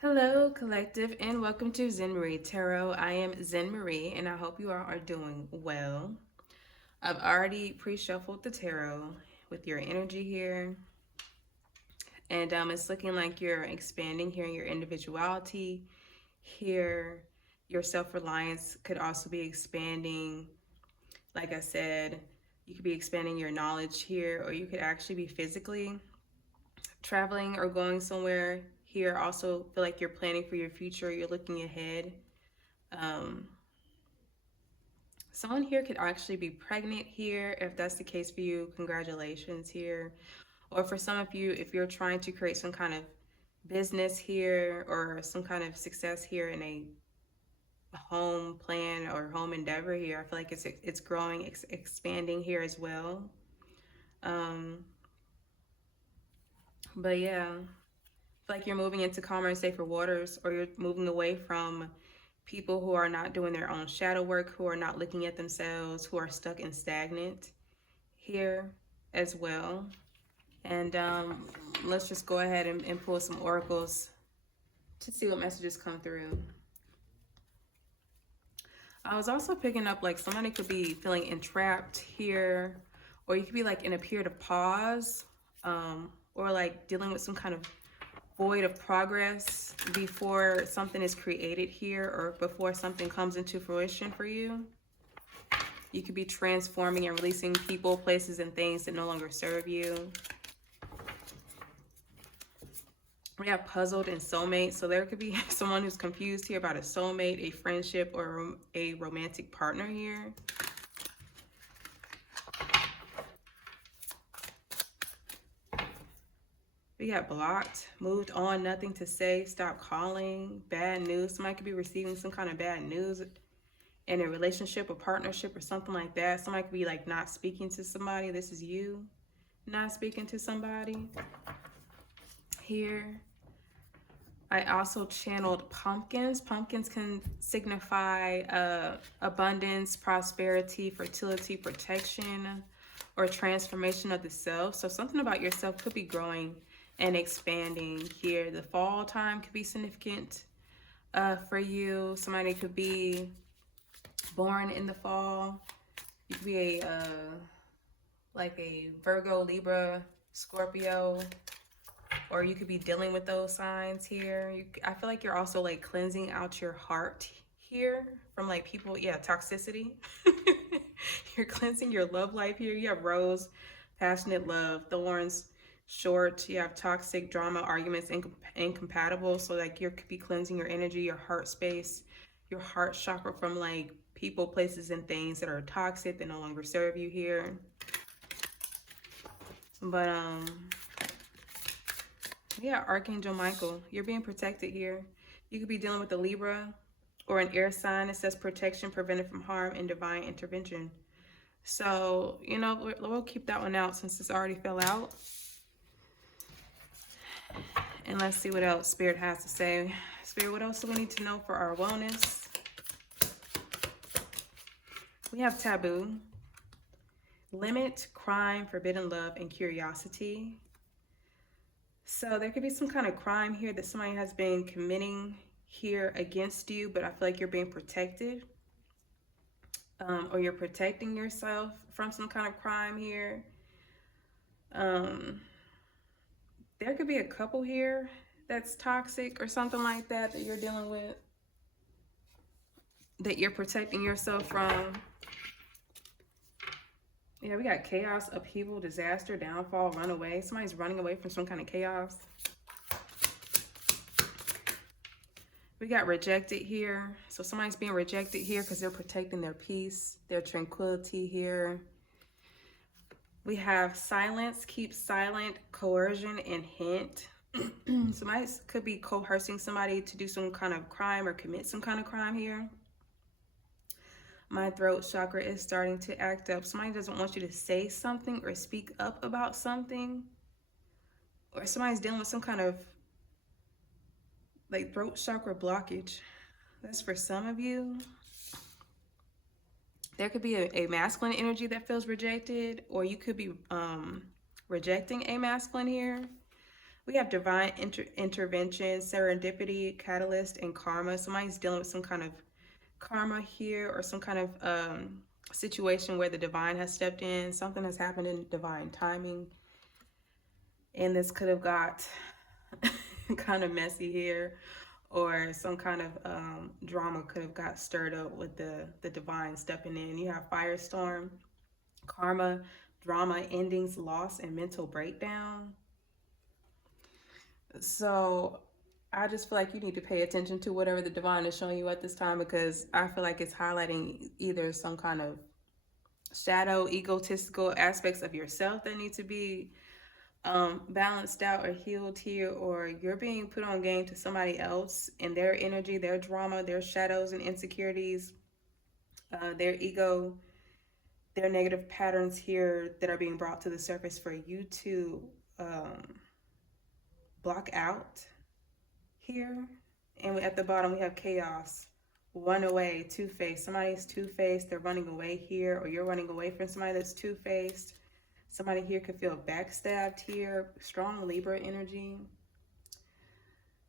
Hello, collective, and welcome to Zen Marie Tarot. I am Zen Marie, and I hope you all are doing well. I've already pre-shuffled the tarot with your energy here, and it's looking like you're expanding here in your individuality. Here, your self-reliance could also be expanding. Like I said, you could be expanding your knowledge here, or you could actually be physically traveling or going somewhere here. Also feel like you're planning for your future, you're looking ahead. um, Someone here could actually be pregnant here. If that's the case for you, congratulations here. Or for some of you, if you're trying to create some kind of business here or some kind of success here in a home plan or home endeavor here, I feel like it's growing, expanding here as well. um but yeah, like you're moving into calmer and safer waters, or you're moving away from people who are not doing their own shadow work, who are not looking at themselves, who are stuck and stagnant here as well. And let's just go ahead and pull some oracles to see what messages come through. I was also picking up like somebody could be feeling entrapped here, or you could be like in a period of pause, or like dealing with some kind of void of progress before something is created here, or before something comes into fruition for you. You could be transforming and releasing people, places, and things that no longer serve you. We have puzzled and soulmate. So there could be someone who's confused here about a soulmate, a friendship, or a romantic partner here. We got blocked, moved on, nothing to say, stop calling, bad news. Somebody could be receiving some kind of bad news in a relationship or partnership or something like that. Somebody could be like not speaking to somebody. This is you not speaking to somebody here. I also channeled pumpkins. Pumpkins can signify abundance, prosperity, fertility, protection, or transformation of the self. So something about yourself could be growing and expanding here. The fall time could be significant for you. Somebody could be born in the fall. You could be like a Virgo, Libra, Scorpio, or you could be dealing with those signs here. I feel like you're also like cleansing out your heart here from like people, toxicity. You're cleansing your love life here. You have rose, passionate love, thorns, short. You have toxic, drama, arguments, incompatible. So like you could be cleansing your energy, your heart space, your heart chakra from like people, places, and things that are toxic, that no longer serve you here. But yeah, Archangel Michael, you're being protected here. You could be dealing with a Libra or an air sign. It says protection, prevented from harm, and divine intervention. So, you know, we'll keep that one out since this already fell out. And let's see what else Spirit has to say. Spirit, what else do we need to know for our wellness? We have taboo, limit, crime, forbidden love, and curiosity. So there could be some kind of crime here that somebody has been committing here against you, but I feel like you're being protected, or you're protecting yourself from some kind of crime here. There could be a couple here that's toxic or something like that that you're dealing with, that you're protecting yourself from. Yeah, we got chaos, upheaval, disaster, downfall, runaway. Somebody's running away from some kind of chaos. We got rejected here. So somebody's being rejected here because they're protecting their peace, their tranquility here. We have silence, keep silent, coercion, and hint. Somebody could be coercing somebody to do some kind of crime or commit some kind of crime here. My throat chakra is starting to act up. Somebody doesn't want you to say something or speak up about something. Or somebody's dealing with some kind of like throat chakra blockage. That's for some of you. There could be a masculine energy that feels rejected, or you could be rejecting a masculine here. We have divine intervention, serendipity, catalyst, and karma. Somebody's dealing with some kind of karma here, or some kind of situation where the divine has stepped in. Something has happened in divine timing. And this could have got kind of messy here, or some kind of drama could have got stirred up with the divine stepping in. You have firestorm, karma, drama, endings, loss, and mental breakdown. So I just feel like you need to pay attention to whatever the divine is showing you at this time, because I feel like it's highlighting either some kind of shadow, egotistical aspects of yourself that need to be balanced out or healed here, or you're being put on game to somebody else and their energy, their drama, their shadows and insecurities, their ego, their negative patterns here that are being brought to the surface for you to block out here. And at the bottom we have chaos, run away, two-faced. Somebody's two-faced, they're running away here, or you're running away from somebody that's two-faced. Somebody here could feel backstabbed here. Strong Libra energy.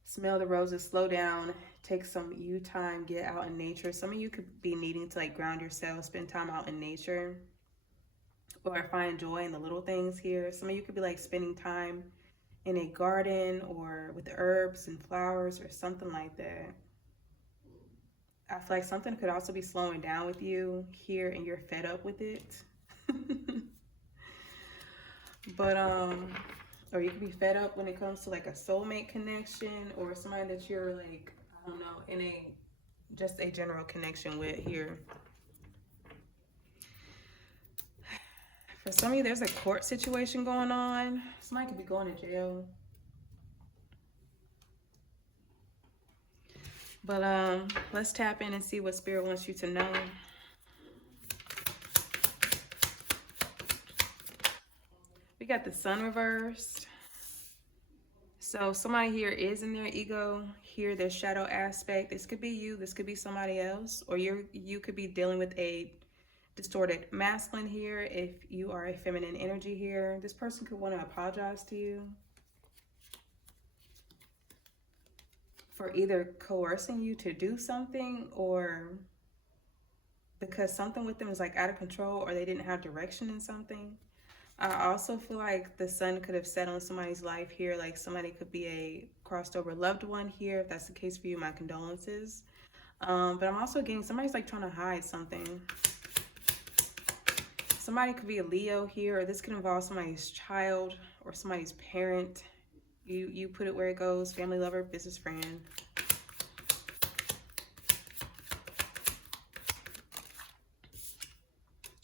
Smell the roses, slow down, take some you time, get out in nature. Some of you could be needing to like ground yourself, spend time out in nature, or find joy in the little things here. Some of you could be like spending time in a garden or with herbs and flowers or something like that. I feel like something could also be slowing down with you here and you're fed up with it. But or you could be fed up when it comes to like a soulmate connection, or somebody that you're like, I don't know, in a just a general connection with here. For some of you, there's a court situation going on. Somebody could be going to jail. But let's tap in and see what Spirit wants you to know. We got the Sun reversed. So somebody here is in their ego here, their shadow aspect. This could be you, this could be somebody else, or you could be dealing with a distorted masculine here. If you are a feminine energy here, this person could want to apologize to you for either coercing you to do something, or because something with them is like out of control, or they didn't have direction in something. I also feel like the sun could have set on somebody's life here. Like somebody could be a crossed over loved one here. If that's the case for you, my condolences. But I'm also getting somebody's like trying to hide something. Somebody could be a Leo here, or this could involve somebody's child or somebody's parent. You put it where it goes: family, lover, business friend.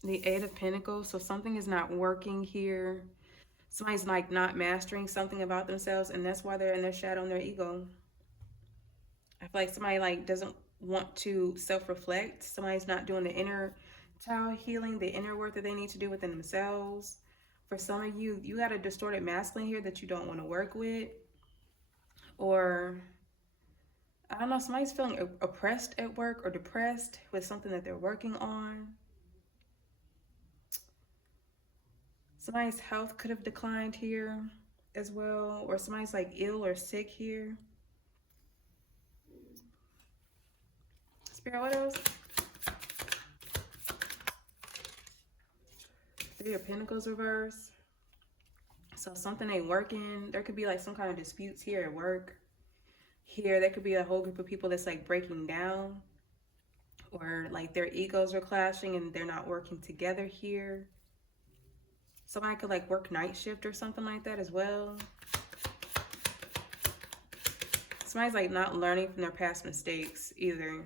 The Eight of Pentacles. So something is not working here. Somebody's like not mastering something about themselves, and that's why they're in their shadow and their ego. I feel like somebody like doesn't want to self-reflect. Somebody's not doing the inner child healing, the inner work that they need to do within themselves. For some of you, you got a distorted masculine here that you don't want to work with. Or, I don't know, somebody's feeling oppressed at work or depressed with something that they're working on. Somebody's health could have declined here as well, or somebody's like ill or sick here. Spirit, what else? Three of Pentacles reverse. So something ain't working. There could be like some kind of disputes here at work. Here, there could be a whole group of people that's like breaking down, or like their egos are clashing and they're not working together here. Somebody could like work night shift or something like that as well. Somebody's like not learning from their past mistakes either.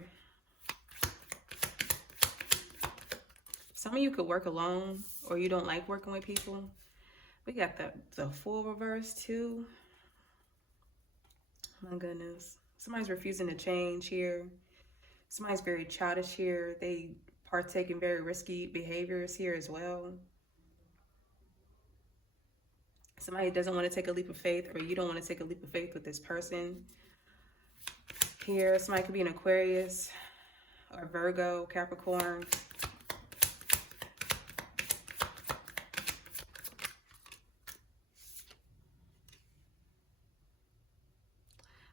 Some of you could work alone, or you don't like working with people. We got the Fool reverse too. My goodness. Somebody's refusing to change here. Somebody's very childish here. They partake in very risky behaviors here as well. Somebody doesn't want to take a leap of faith, or you don't want to take a leap of faith with this person. Here, somebody could be an Aquarius or Virgo, Capricorn.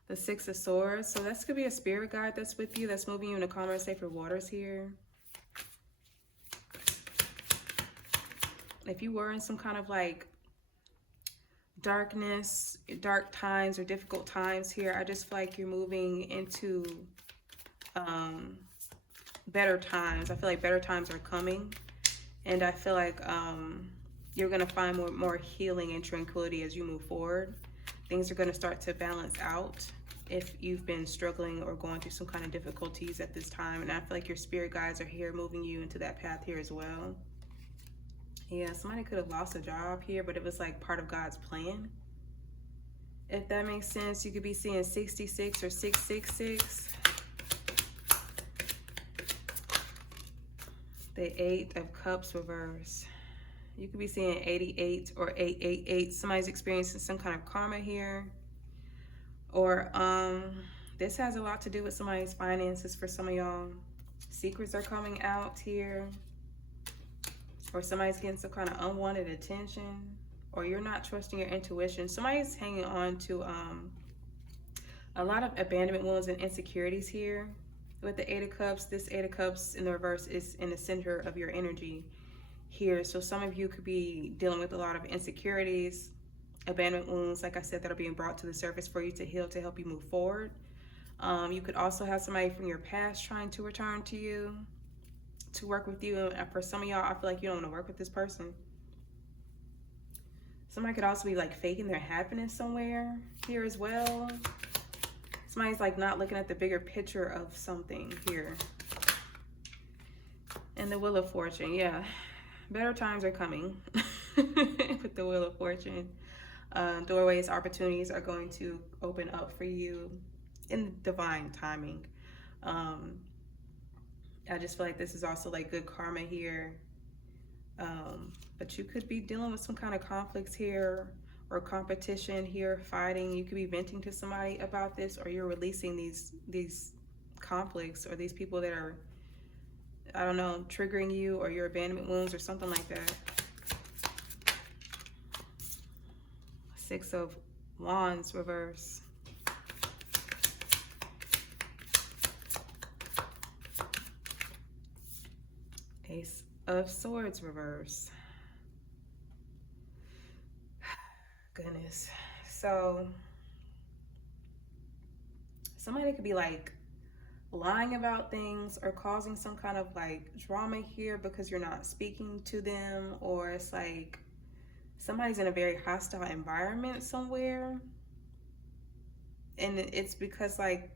The Six of Swords. So this could be a spirit guide that's with you, that's moving you into calmer, safer waters here. If you were in some kind of like darkness, dark times or difficult times here, I just feel like you're moving into better times. I feel like better times are coming, and I feel like you're going to find more healing and tranquility as you move forward. Things are going to start to balance out if you've been struggling or going through some kind of difficulties at this time, and I feel like your spirit guides are here moving you into that path here as well. Yeah, somebody could have lost a job here, but it was like part of God's plan. If that makes sense, you could be seeing 66 or 666. The Eight of Cups reverse. You could be seeing 88 or 888. Somebody's experiencing some kind of karma here. Or this has a lot to do with somebody's finances for some of y'all. Secrets are coming out here. Or somebody's getting some kind of unwanted attention, or you're not trusting your intuition. Somebody's hanging on to a lot of abandonment wounds and insecurities here. With the Eight of Cups, this Eight of Cups in the reverse is in the center of your energy here. So some of you could be dealing with a lot of insecurities, abandonment wounds, like I said, that are being brought to the surface for you to heal, to help you move forward. You could also have somebody from your past trying to return to you, to work with you. And for some of y'all, I feel like you don't want to work with this person. Somebody could also be like faking their happiness somewhere here as well. Somebody's like not looking at the bigger picture of something here. And the Wheel of Fortune, yeah. Better times are coming with the Wheel of Fortune. Doorways, opportunities are going to open up for you in divine timing. I just feel like this is also like good karma here. But you could be dealing with some kind of conflicts here, or competition here, fighting. You could be venting to somebody about this, or you're releasing these conflicts, or these people that are, I don't know, triggering you, or your abandonment wounds or something like that. Six of Wands reverse. Ace of Swords reverse. Goodness. So somebody could be like lying about things or causing some kind of like drama here because you're not speaking to them, or it's like somebody's in a very hostile environment somewhere, and it's because like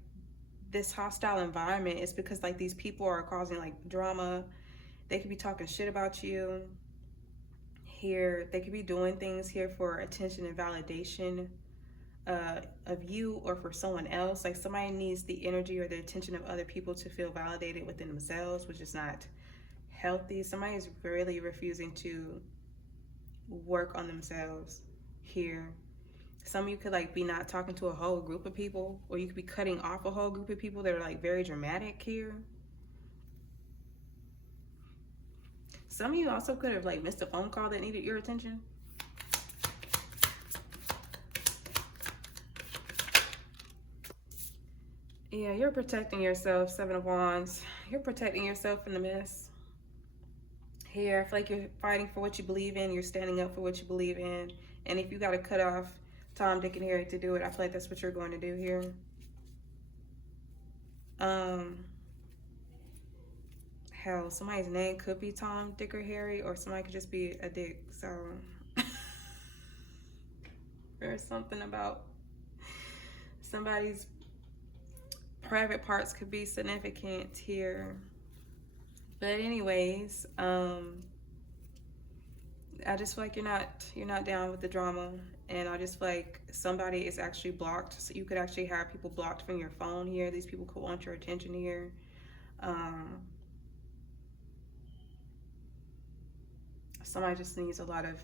this hostile environment is because like these people are causing like drama. They could be talking shit about you here. They could be doing things here for attention and validation of you or for someone else. Like somebody needs the energy or the attention of other people to feel validated within themselves, which is not healthy. Somebody is really refusing to work on themselves here. Some of you could like be not talking to a whole group of people, or you could be cutting off a whole group of people that are like very dramatic here. Some of you also could have like missed a phone call that needed your attention. Yeah, you're protecting yourself, Seven of Wands. You're protecting yourself from the mess. Here, I feel like you're fighting for what you believe in. You're standing up for what you believe in. And if you got to cut off Tom, Dick, and Harry to do it, I feel like that's what you're going to do here. Hell, somebody's name could be Tom, Dick, or Harry, or somebody could just be a dick. So there's something about somebody's private parts could be significant here. But anyways, I just feel like you're not down with the drama, and I just feel like somebody is actually blocked. So you could actually have people blocked from your phone here. These people could want your attention here. Somebody just needs a lot of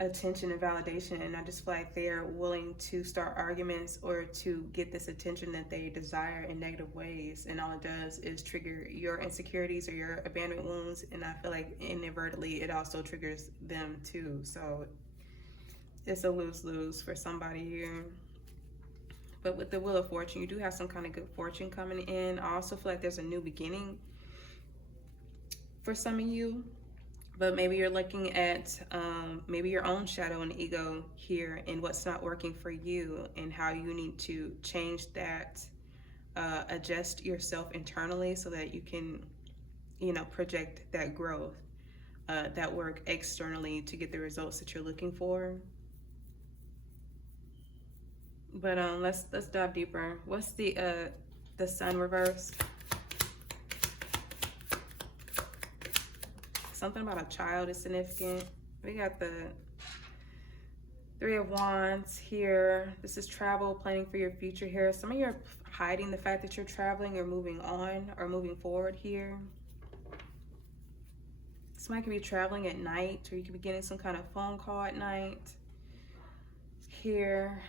attention and validation, and I just feel like they're willing to start arguments or to get this attention that they desire in negative ways, and all it does is trigger your insecurities or your abandonment wounds, and I feel like inadvertently it also triggers them too. So it's a lose-lose for somebody here. But with the Wheel of Fortune, you do have some kind of good fortune coming in. I also feel like there's a new beginning for some of you. But maybe you're looking at maybe your own shadow and ego here and what's not working for you and how you need to change that, adjust yourself internally so that you can, you know, project that growth, that work externally to get the results that you're looking for. But let's dive deeper. What's the Sun reverse? Something about a child is significant. We got the Three of Wands here. This is travel, planning for your future here. Some of you are hiding the fact that you're traveling or moving on or moving forward here. Somebody could be traveling at night, or you could be getting some kind of phone call at night here.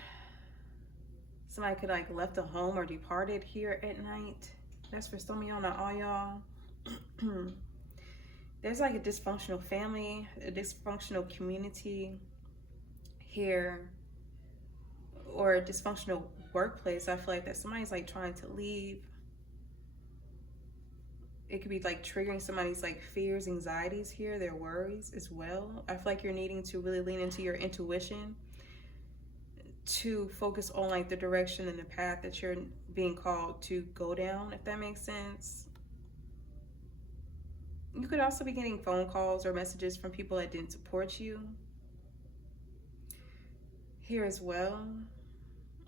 Somebody could like left the home or departed here at night. That's for some of y'all, not all y'all. There's like a dysfunctional family, a dysfunctional community here, or a dysfunctional workplace. I feel like that somebody's like trying to leave. It could be like triggering somebody's like fears, anxieties here, their worries as well. I feel like you're needing to really lean into your intuition to focus on like the direction and the path that you're being called to go down, if that makes sense. You could also be getting phone calls or messages from people that didn't support you here as well.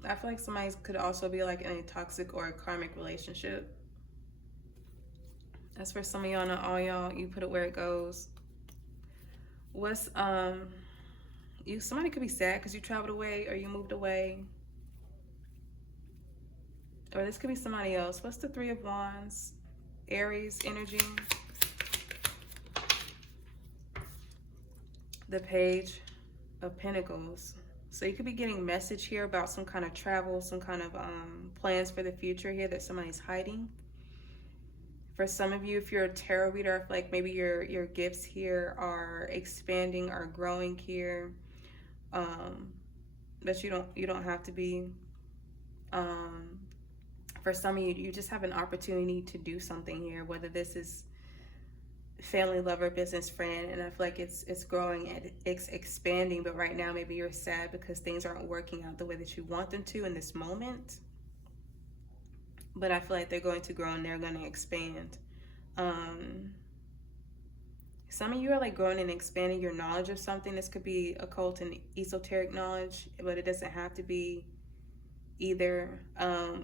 I feel like somebody could also be like in a toxic or a karmic relationship. That's for some of y'all, not all y'all. You put it where it goes. What's somebody could be sad because you traveled away or you moved away. Or this could be somebody else. What's the Three of Wands? Aries energy. The Page of Pentacles. So you could be getting a message here about some kind of travel, some kind of plans for the future here that somebody's hiding. For some of you, if you're a tarot reader, I feel like maybe your gifts here are expanding or growing here. But you don't have to be. For some of you, you just have an opportunity to do something here, whether this is family, lover, business, friend, and I feel like it's growing and it's expanding. But right now, maybe you're sad because things aren't working out the way that you want them to in this moment. But I feel like they're going to grow and they're going to expand. Some of you are like growing and expanding your knowledge of something. This could be occult and esoteric knowledge, but it doesn't have to be either.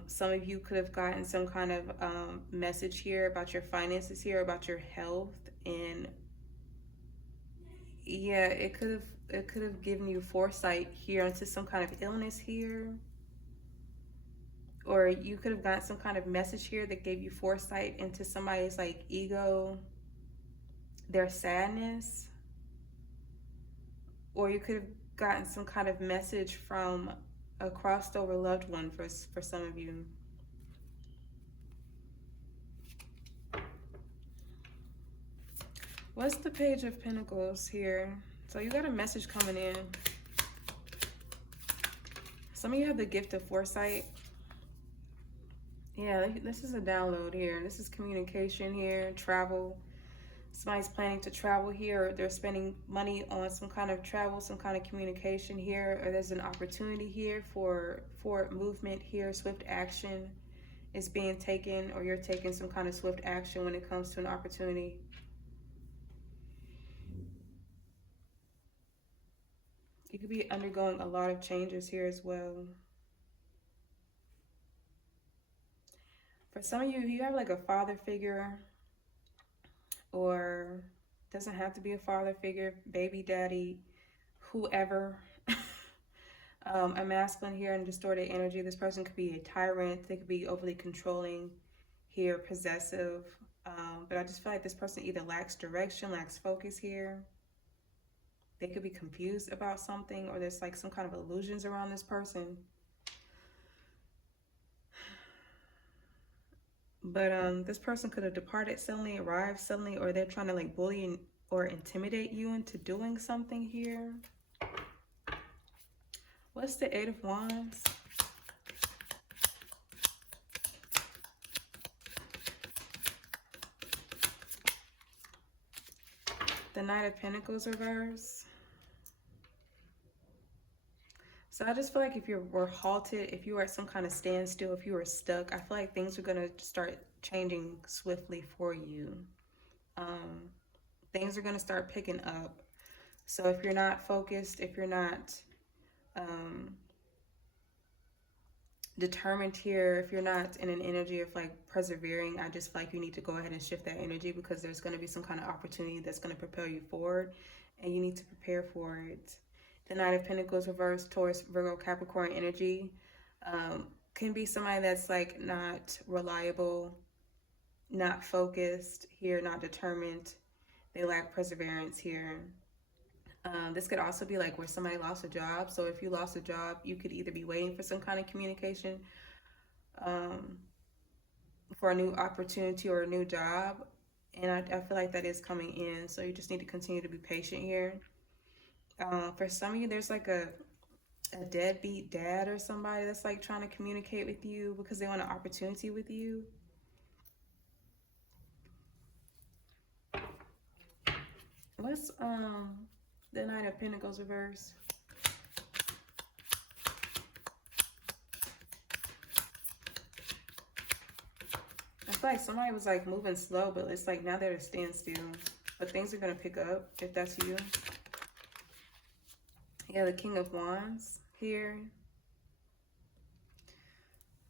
Some of you could have gotten some kind of message here about your finances here, about your health, and yeah, it could have given you foresight here into some kind of illness here. Or you could have gotten some kind of message here that gave you foresight into somebody's like ego, their sadness. Or you could have gotten some kind of message from a crossed over loved one for some of you. What's the Page of Pentacles here? So you got a message coming in. Some of you have the gift of foresight. Yeah, this is a download here. This is communication here, travel. Somebody's planning to travel here, or they're spending money on some kind of travel, some kind of communication here, or there's an opportunity here for movement here. Swift action is being taken, or you're taking some kind of swift action when it comes to an opportunity. You could be undergoing a lot of changes here as well. For some of you, you have like a father figure, or doesn't have to be a father figure, baby daddy, whoever. A masculine here in distorted energy. This person could be a tyrant. They could be overly controlling here, possessive. But I just feel like this person either lacks direction, lacks focus here. They could be confused about something, or there's like some kind of illusions around this person. But this person could have departed suddenly, arrived suddenly, or they're trying to like bully or intimidate you into doing something here. What's the Eight of Wands? The Knight of Pentacles reverse. So I just feel like if you were halted, if you were at some kind of standstill, if you were stuck, I feel like things are going to start changing swiftly for you. Things are going to start picking up. So if you're not focused, if you're not determined here, if you're not in an energy of like persevering, I just feel like you need to go ahead and shift that energy, because there's going to be some kind of opportunity that's going to propel you forward, and you need to prepare for it. The Knight of Pentacles reverse, Taurus, Virgo, Capricorn energy can be somebody that's like not reliable, not focused here, not determined. They lack perseverance here. This could also be like where somebody lost a job. So if you lost a job, you could either be waiting for some kind of communication for a new opportunity or a new job. And I feel like that is coming in. So you just need to continue to be patient here. For some of you, there's like a deadbeat dad or somebody that's like trying to communicate with you because they want an opportunity with you. What's the Knight of Pentacles reverse? I feel like somebody was like moving slow, but it's like now they're at a standstill. But things are going to pick up if that's you. Yeah, the King of Wands here.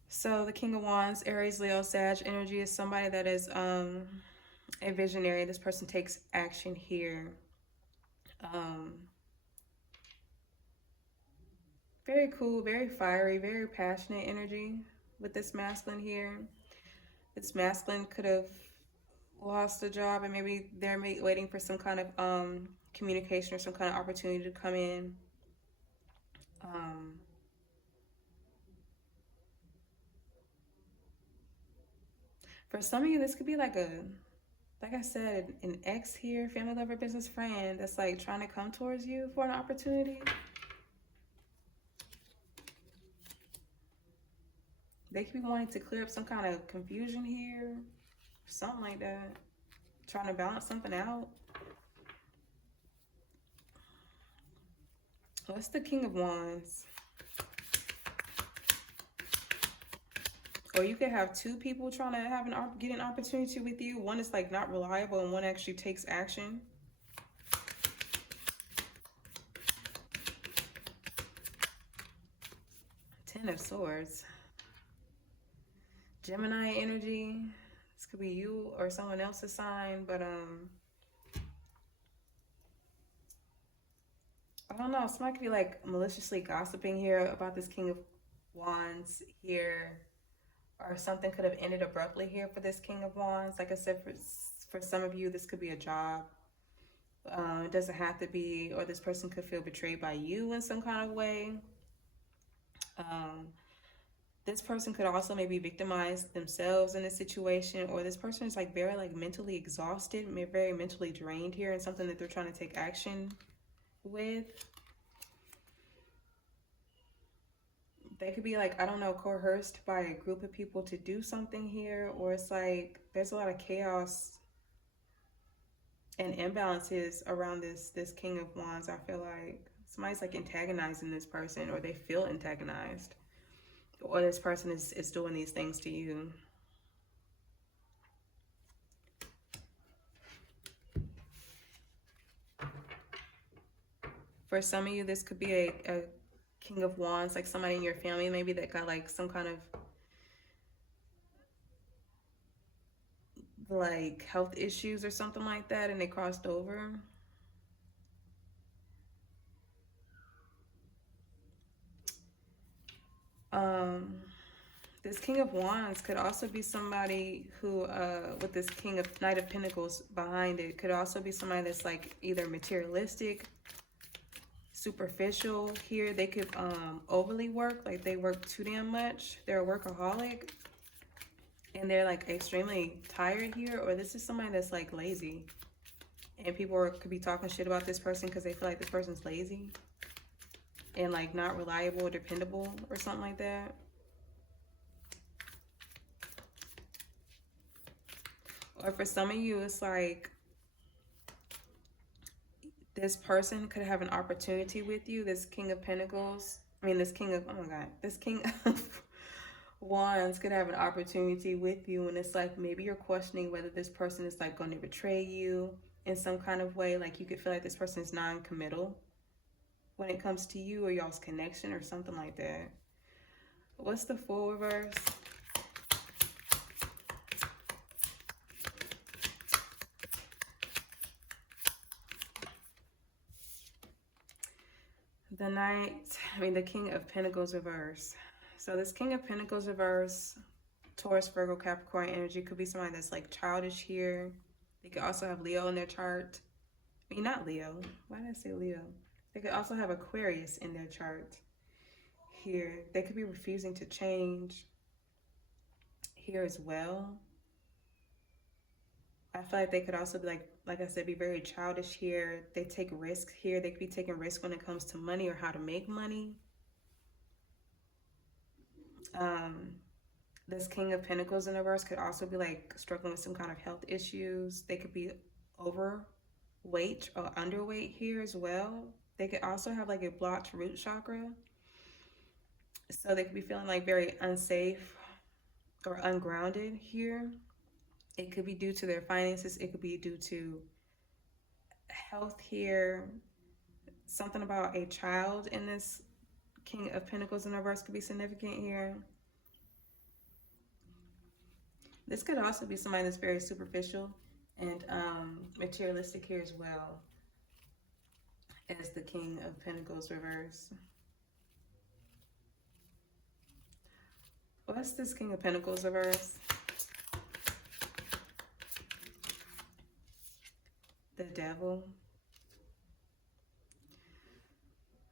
So the King of Wands, Aries, Leo, Sag energy is somebody that is a visionary. This person takes action here. Very cool, very fiery, very passionate energy with this masculine here. This masculine could have lost a job, and maybe they're waiting for some kind of communication or some kind of opportunity to come in. For some of you, this could be like like I said, an ex here, family, lover, business friend that's like trying to come towards you for an opportunity. They could be wanting to clear up some kind of confusion here, something like that. Trying to balance something out. What's the King of Wands? Or you could have two people trying to get an opportunity with you. One is like not reliable, and one actually takes action. Ten of Swords. Gemini energy. This could be you or someone else's sign, but I don't know. Somebody could be like maliciously gossiping here about this King of Wands here, or something could have ended abruptly here for this King of Wands. Like I said, for some of you, this could be a job. It doesn't have to be, or this person could feel betrayed by you in some kind of way. This person could also maybe victimize themselves in a situation, or this person is like very like mentally exhausted, very mentally drained here, and something that they're trying to take action with. They could be like, I don't know, coerced by a group of people to do something here, or it's like there's a lot of chaos and imbalances around this King of Wands. I feel like somebody's like antagonizing this person, or they feel antagonized, or this person is doing these things to you. For some of you, this could be a King of Wands, like somebody in your family maybe that got like some kind of like health issues or something like that, and they crossed over. This King of Wands could also be somebody who, with this Knight of Pentacles behind it, could also be somebody that's like either materialistic, superficial here. They could overly work, like they work too damn much. They're a workaholic, and they're like extremely tired here. Or this is somebody that's like lazy, and people could be talking shit about this person because they feel like this person's lazy and like not reliable or dependable or something like that. Or for some of you, it's like this person could have an opportunity with you. This King of Pentacles, I mean, this King of, oh my God, this King of Wands could have an opportunity with you. And it's like, maybe you're questioning whether this person is like going to betray you in some kind of way. Like you could feel like this person is non-committal when it comes to you or y'all's connection or something like that. What's the Fool reverse? The Knight, the King of Pentacles reverse. So this King of Pentacles reverse, Taurus, Virgo, Capricorn energy could be somebody that's like childish here. They could also have Leo in their chart. I mean, not Leo. Why did I say Leo? They could also have Aquarius in their chart here. They could be refusing to change here as well. I feel like they could also be like I said, be very childish here. They take risks here. They could be taking risks when it comes to money or how to make money. This King of Pentacles in reverse could also be like struggling with some kind of health issues. They could be overweight or underweight here as well. They could also have like a blocked root chakra. So they could be feeling like very unsafe or ungrounded here. It could be due to their finances. It could be due to health here. Something about a child in this King of Pentacles in reverse could be significant here. This could also be somebody that's very superficial and materialistic here as well as the King of Pentacles reverse. What's this King of Pentacles reverse? The Devil.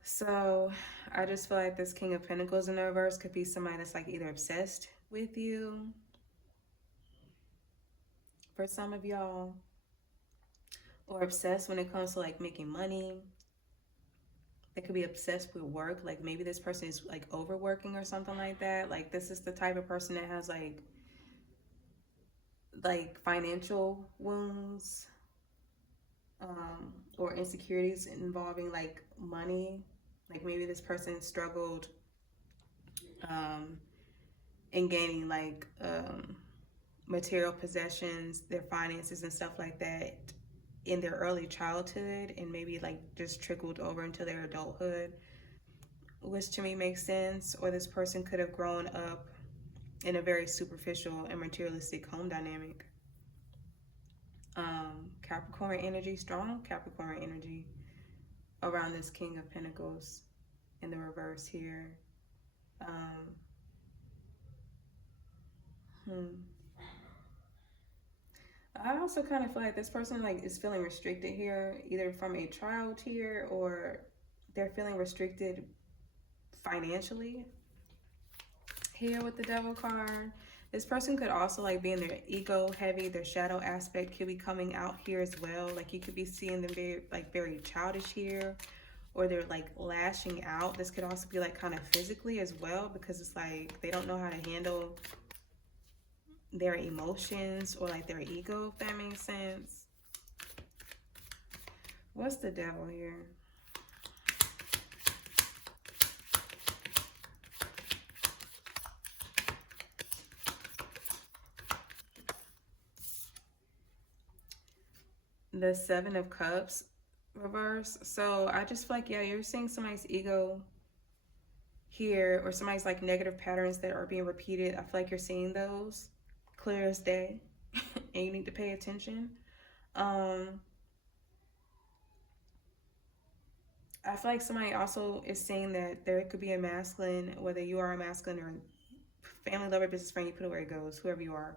So I just feel like this King of Pentacles in the reverse could be somebody that's like either obsessed with you for some of y'all, or obsessed when it comes to like making money. They could be obsessed with work. Like maybe this person is like overworking or something like that. Like this is the type of person that has like financial wounds or insecurities involving like money. Like maybe this person struggled in gaining like material possessions, their finances and stuff like that in their early childhood, and maybe like just trickled over into their adulthood, which to me makes sense. Or this person could have grown up in a very superficial and materialistic home dynamic. Capricorn energy, strong Capricorn energy around this King of Pentacles in the reverse here. I also kind of feel like this person like is feeling restricted here, either from a child here or they're feeling restricted financially here with the Devil card. This person could also like be in their ego heavy, their shadow aspect could be coming out here as well. Like you could be seeing them very childish here, or they're like lashing out. This could also be like kind of physically as well, because it's like they don't know how to handle their emotions or like their ego, if that makes sense. What's the Devil here? The Seven of Cups reverse. So I just feel like, yeah, you're seeing somebody's ego here, or somebody's like negative patterns that are being repeated. I feel like you're seeing those clear as day and you need to pay attention. I feel like somebody also is saying that there could be a masculine, whether you are a masculine or family, lover, business friend, you put it where it goes, whoever you are.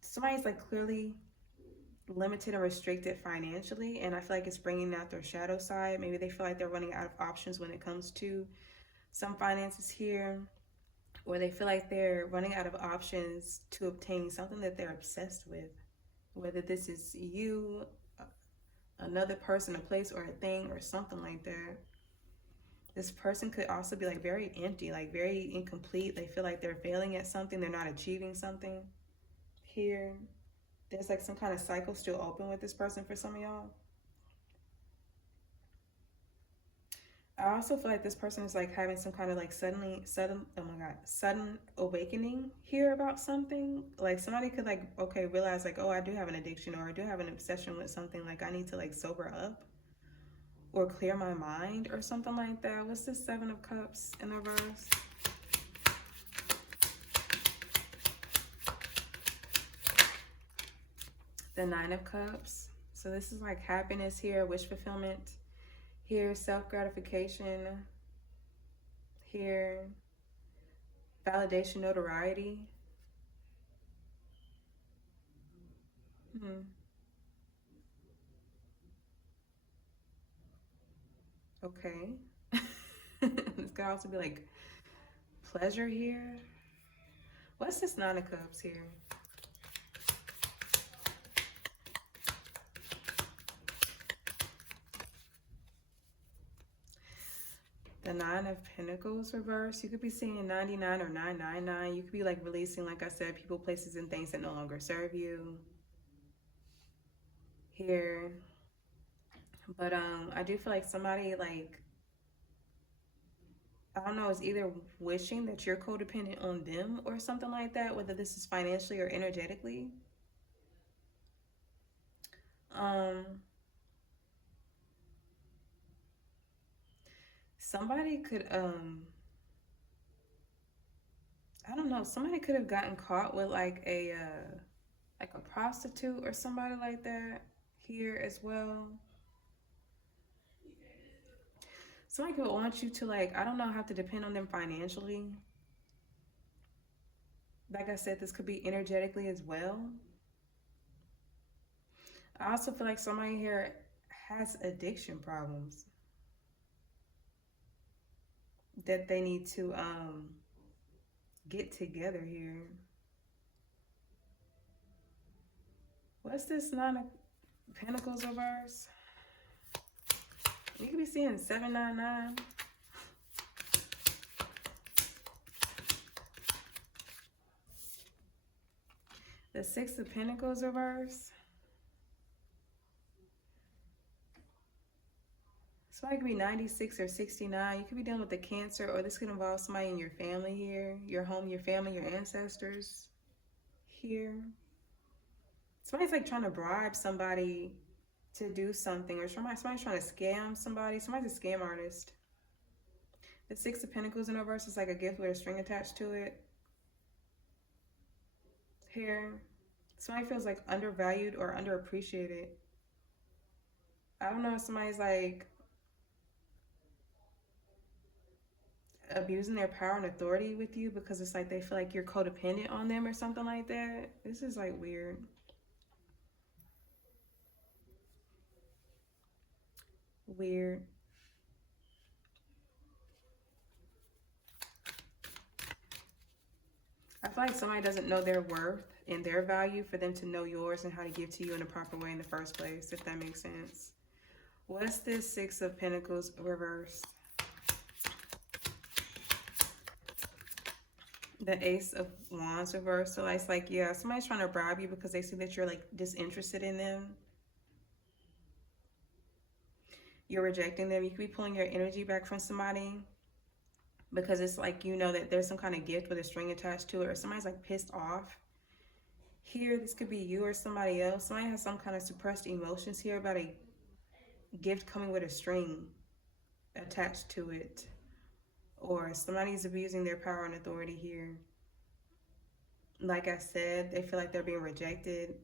Somebody's like clearly limited and restricted financially, and I feel like it's bringing out their shadow side. Maybe they feel like they're running out of options when it comes to some finances here, or they feel like they're running out of options to obtain something that they're obsessed with, whether this is you, another person, a place, or a thing, or something like that. This person could also be like very empty, like very incomplete. They feel like they're failing at something, they're not achieving something here. There's like some kind of cycle still open with this person for some of y'all. I also feel like this person is like having some kind of like oh my god, sudden awakening here about something. Like somebody could like, okay, realize like, oh, I do have an addiction or I do have an obsession with something. Like I need to like sober up or clear my mind or something like that. What's the Seven of Cups in the reverse? The Nine of Cups. So this is like happiness here, wish fulfillment here, self-gratification here, validation, notoriety. Hmm. Okay. This could also be like pleasure here. What's this Nine of Cups here? The Nine of Pentacles reverse. You could be seeing 99 or 999. You could be like releasing, like I said, people, places, and things that no longer serve you here. But I do feel like somebody like, I don't know, is either wishing that you're codependent on them or something like that, whether this is financially or energetically. Um, somebody could I don't know, somebody could have gotten caught with like a prostitute or somebody like that here as well. Somebody could want you to like, I don't know, have to depend on them financially. Like I said, this could be energetically as well. I also feel like somebody here has addiction problems that they need to get together here. What's this Nine of Pentacles reverse? You could be seeing 799. The Six of Pentacles reverse. Somebody could be 96 or 69. You could be dealing with a Cancer, or this could involve somebody in your family here, your home, your family, your ancestors here. Somebody's like trying to bribe somebody to do something, or somebody's trying to scam somebody. Somebody's a scam artist. The Six of Pentacles in reverse is like a gift with a string attached to it. Here. Somebody feels like undervalued or underappreciated. I don't know if somebody's like abusing their power and authority with you because it's like they feel like you're codependent on them or something like that. This is like weird. Weird. I feel like somebody doesn't know their worth and their value for them to know yours and how to give to you in a proper way in the first place, if that makes sense. What's this Six of Pentacles reverse? The Ace of Wands reverse. So it's like, yeah, somebody's trying to bribe you because they see that you're like disinterested in them. You're rejecting them. You could be pulling your energy back from somebody because it's like, you know, that there's some kind of gift with a string attached to it, or somebody's like pissed off. Here, this could be you or somebody else. Somebody has some kind of suppressed emotions here about a gift coming with a string attached to it. Or somebody's abusing their power and authority here. Like I said, they feel like they're being rejected.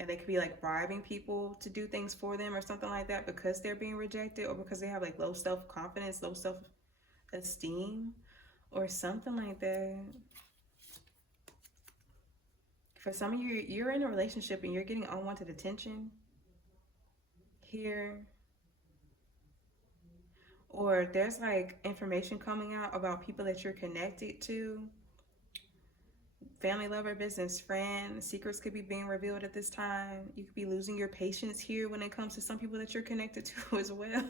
And they could be like bribing people to do things for them or something like that because they're being rejected, or because they have like low self-confidence, low self-esteem, or something like that. For some of you, you're in a relationship and you're getting unwanted attention here. Or there's like information coming out about people that you're connected to. Family, lover, business, friend. Secrets could be being revealed at this time. You could be losing your patience here when it comes to some people that you're connected to as well.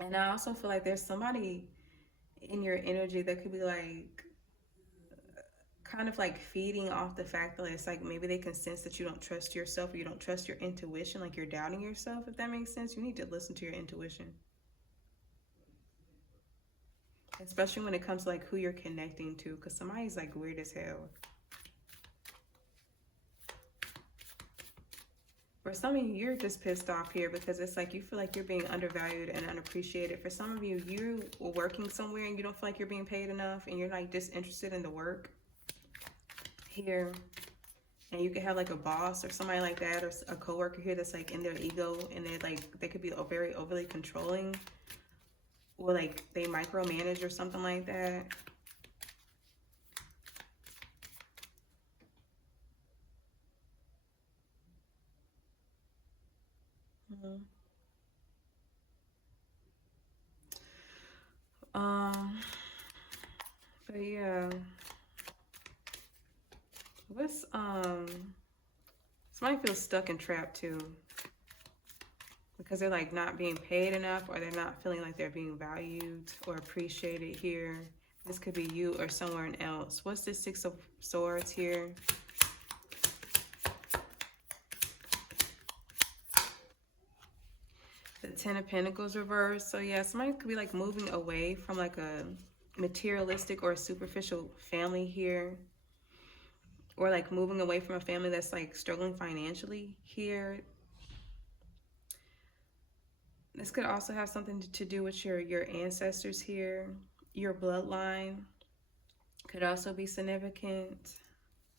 And I also feel like there's somebody in your energy that could be like kind of like feeding off the fact that it's like maybe they can sense that you don't trust yourself or you don't trust your intuition, like you're doubting yourself, if that makes sense. You need to listen to your intuition. Especially when it comes to like who you're connecting to, because somebody's like weird as hell. For some of you, you're just pissed off here because it's like you feel like you're being undervalued and unappreciated. For some of you, you are working somewhere and you don't feel like you're being paid enough and you're like disinterested in the work here. And you could have like a boss or somebody like that, or a coworker here that's like in their ego, and they're like, they could be very overly controlling, or like they micromanage or something like that. But yeah, what's somebody feels stuck and trapped too, because they're like not being paid enough, or they're not feeling like they're being valued or appreciated here. This could be you or someone else. What's the Six of Swords here? The Ten of Pentacles reversed. So yeah, somebody could be like moving away from like a materialistic or a superficial family here, or like moving away from a family that's like struggling financially here. This could also have something to do with your ancestors here. Your bloodline could also be significant.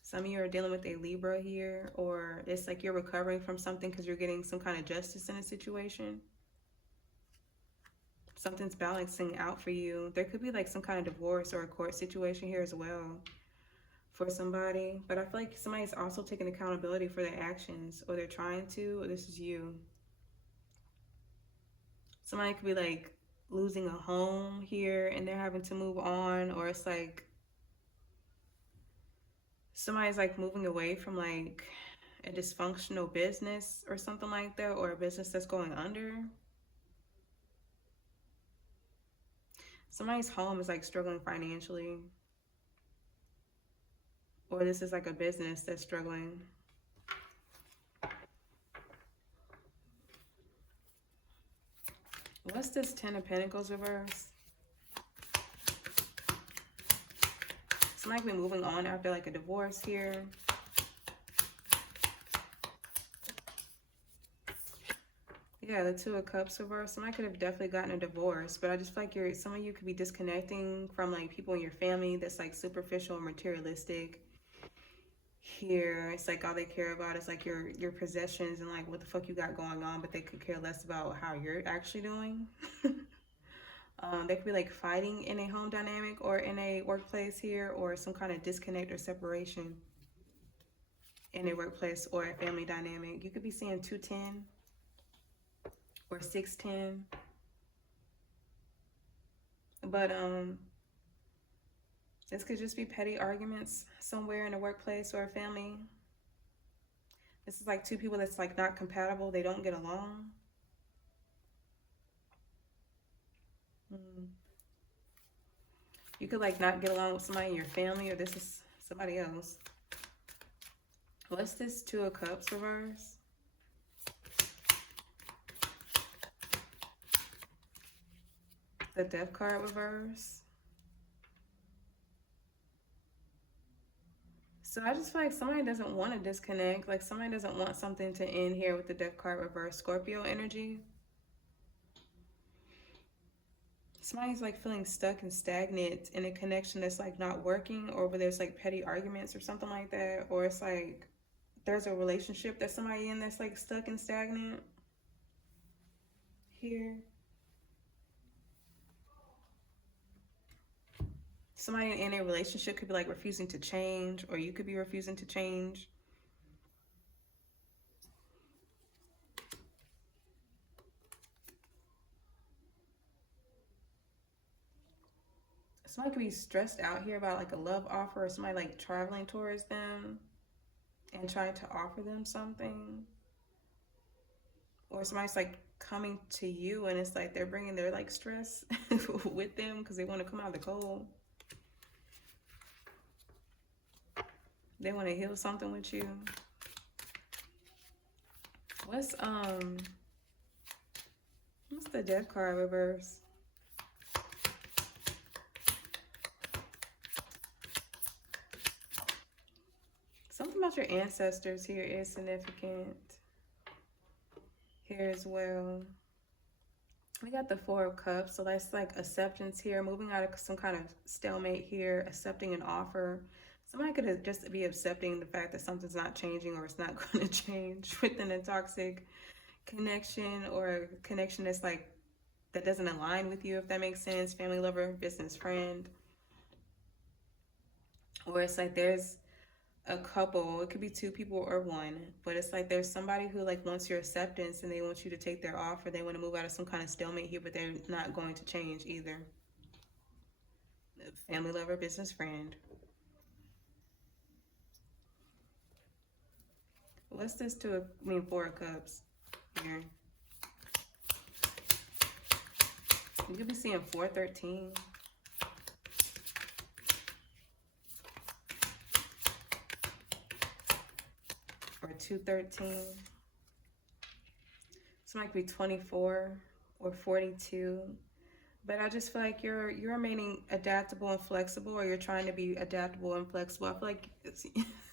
Some of you are dealing with a Libra here, or it's like you're recovering from something because you're getting some kind of justice in a situation. Something's balancing out for you. There could be like some kind of divorce or a court situation here as well for somebody. But I feel like somebody's also taking accountability for their actions, or they're trying to, or this is you. Somebody could be like losing a home here and they're having to move on, or it's like somebody's like moving away from like a dysfunctional business or something like that, or a business that's going under. Somebody's home is like struggling financially, or this is like a business that's struggling. What's this Ten of Pentacles reverse? Somebody could be moving on after like a divorce here. Yeah, the Two of Cups reverse. Somebody could have definitely gotten a divorce, but I just feel like some of you could be disconnecting from like people in your family that's like superficial and materialistic. Here, it's like all they care about is like your possessions and like what the fuck you got going on, but they could care less about how you're actually doing. They could be like fighting in a home dynamic or in a workplace here, or some kind of disconnect or separation in a workplace or a family dynamic. You could be seeing 210 or 610. But this could just be petty arguments somewhere in a workplace or a family. This is like two people that's like not compatible. They don't get along. You could like not get along with somebody in your family, or this is somebody else. What's this Two of Cups reverse? The Death card reverse. So I just feel like somebody doesn't want to disconnect. Like somebody doesn't want something to end here with the Death card reverse. Scorpio energy. Somebody's like feeling stuck and stagnant in a connection that's like not working, or where there's like petty arguments or something like that, or it's like there's a relationship that somebody in that's like stuck and stagnant here. Somebody in a relationship could be like refusing to change, or you could be refusing to change. Somebody could be stressed out here about like a love offer, or somebody like traveling towards them and trying to offer them something. Or somebody's like coming to you and it's like they're bringing their like stress with them because they want to come out of the cold. They want to heal something with you. What's the death card reverse? Something about your ancestors here is significant here as well. We got the Four of Cups, so that's like acceptance here, moving out of some kind of stalemate here, accepting an offer. Somebody could just be accepting the fact that something's not changing or it's not going to change within a toxic connection, or a connection that's like that doesn't align with you, if that makes sense. Family, lover, business, friend. Or it's like there's a couple, it could be two people or one, but it's like there's somebody who like wants your acceptance and they want you to take their offer. They want to move out of some kind of stalemate here, but they're not going to change either. Family, lover, business, friend. What's this Four of Cups here? You could be seeing 413. Or 213. This might be 24 or 42. But I just feel like you're remaining adaptable and flexible, or you're trying to be adaptable and flexible. I feel like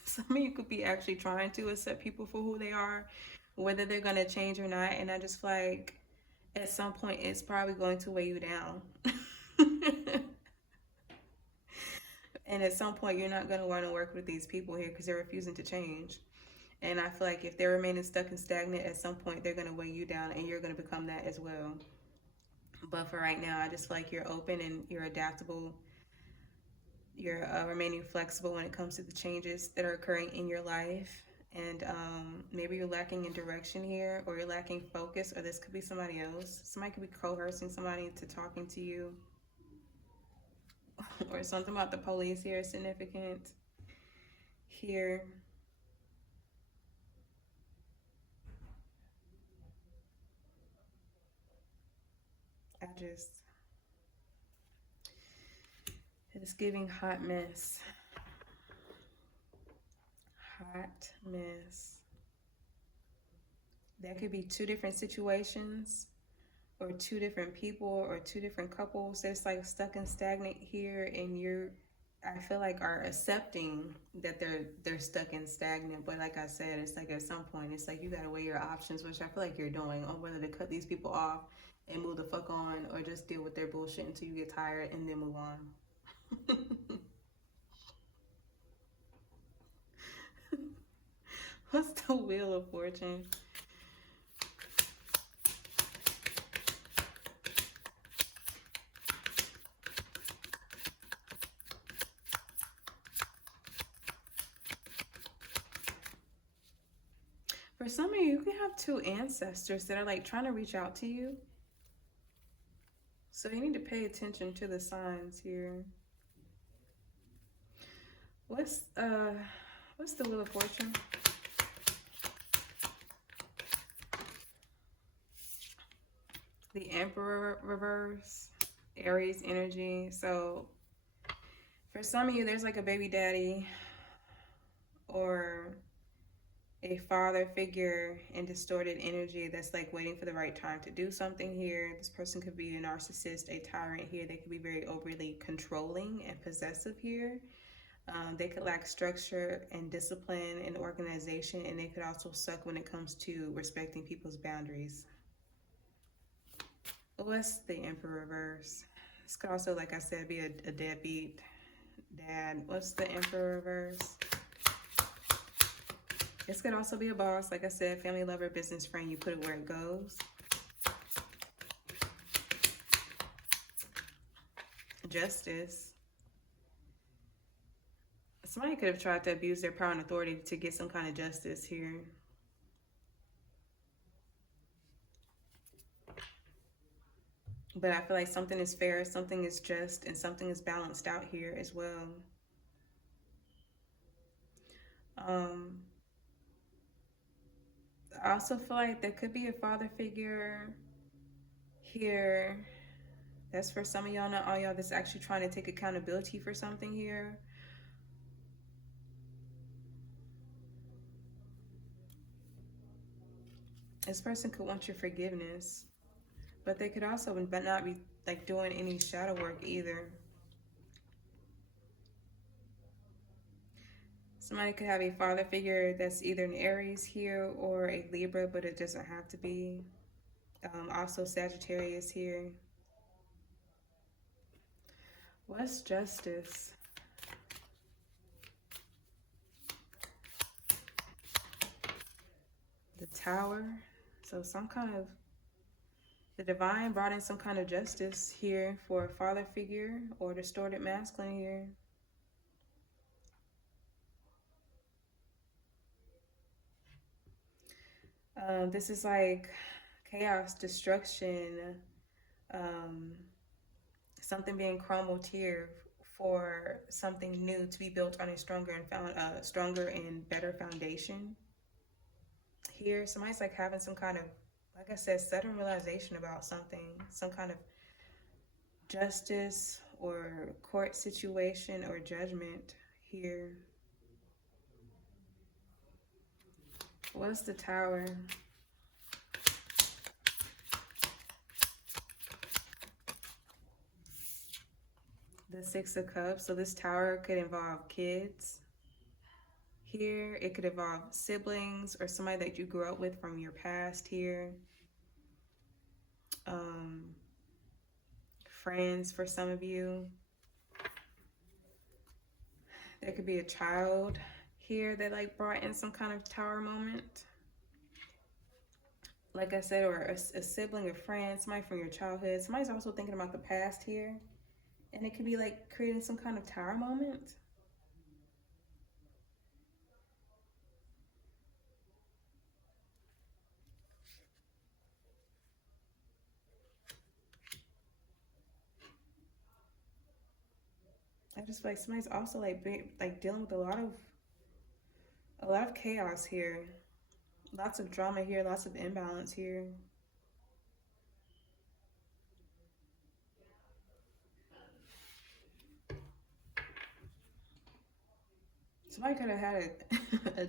some of you could be actually trying to accept people for who they are, whether they're going to change or not. And I just feel like at some point it's probably going to weigh you down. And at some point you're not going to want to work with these people here because they're refusing to change. And I feel like if they're remaining stuck and stagnant, at some point they're going to weigh you down and you're going to become that as well. But for right now, I just feel like you're open and you're adaptable. You're remaining flexible when it comes to the changes that are occurring in your life. And maybe you're lacking in direction here, or you're lacking focus, or this could be somebody else. Somebody could be coercing somebody into talking to you. Or something about the police here is significant here. It's giving hot mess. Hot mess. That could be two different situations, or two different people, or two different couples that's like stuck and stagnant here, and I feel like are accepting that they're stuck and stagnant. But like I said, it's like at some point it's like you gotta weigh your options, which I feel like you're doing, on whether to cut these people off and move the fuck on, or just deal with their bullshit until you get tired and then move on. What's the Wheel of Fortune? For some of you, you can have two ancestors that are like trying to reach out to you. So you need to pay attention to the signs here. What's the Wheel of Fortune? The Emperor reverse, Aries energy. So for some of you, there's like a baby daddy or a father figure in distorted energy that's like waiting for the right time to do something here. This person could be a narcissist, a tyrant here. They could be very overly controlling and possessive here. They could lack structure and discipline and organization, and they could also suck when it comes to respecting people's boundaries. What's the Emperor reverse? This could also, like I said, be a deadbeat dad. What's the Emperor reverse? This could also be a boss, like I said, family, lover, business, friend. You put it where it goes. Justice. Somebody could have tried to abuse their power and authority to get some kind of justice here. But I feel like something is fair, something is just, and something is balanced out here as well. I also feel like there could be a father figure here. That's for some of y'all, not all y'all, that's actually trying to take accountability for something here. This person could want your forgiveness, but they could also not be like doing any shadow work either. Somebody could have a father figure that's either an Aries here or a Libra, but it doesn't have to be. Also Sagittarius here. What's justice? The Tower. So some kind of, the divine brought in some kind of justice here for a father figure or distorted masculine here. This is like chaos, destruction, something being crumbled here for something new to be built on a stronger and better foundation. Here, somebody's like having some kind of, like I said, sudden realization about something, some kind of justice or court situation or judgment here. What's the Tower? The Six of Cups. So this Tower could involve kids. Here, it could involve siblings or somebody that you grew up with from your past here. Friends for some of you. There could be a child here that like brought in some kind of Tower moment. Like I said, or a sibling, a friend, somebody from your childhood. Somebody's also thinking about the past here. And it could be like creating some kind of Tower moment. I just feel like somebody's also like dealing with a lot of chaos here. Lots of drama here, lots of imbalance here. Somebody could have had a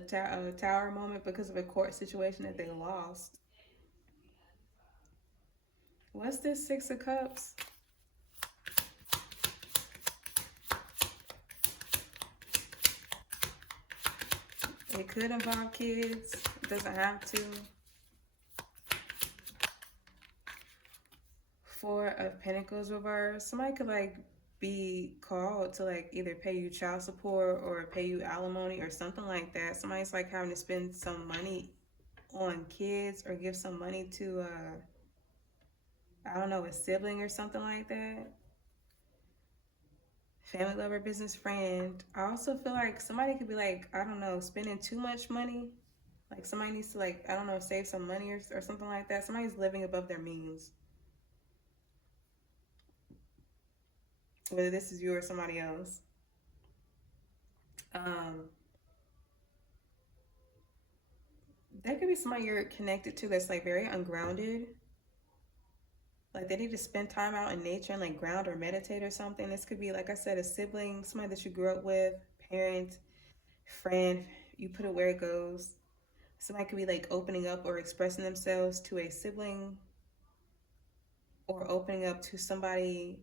Tower moment because of a court situation that they lost. What's this Six of Cups? It could involve kids. It doesn't have to. Four of Pentacles reversed. Somebody could like be called to like either pay you child support or pay you alimony or something like that. Somebody's like having to spend some money on kids or give some money to I don't know, a sibling or something like that. Family, lover, business, friend. I also feel like somebody could be like, I don't know, spending too much money. Like somebody needs to like, I don't know, save some money or something like that. Somebody's living above their means. Whether this is you or somebody else. There could be somebody you're connected to that's like very ungrounded. Like they need to spend time out in nature and like ground or meditate or something. This could be, like I said, a sibling, somebody that you grew up with, parent, friend. You put it where it goes. Somebody could be like opening up or expressing themselves to a sibling or opening up to somebody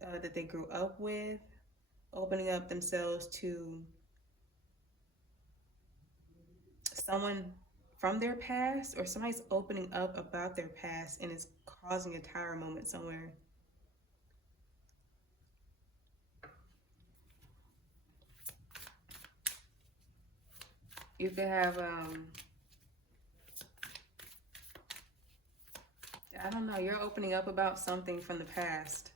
that they grew up with, opening up themselves to someone from their past, or somebody's opening up about their past and is causing a Tower moment somewhere. You could have, I don't know, you're opening up about something from the past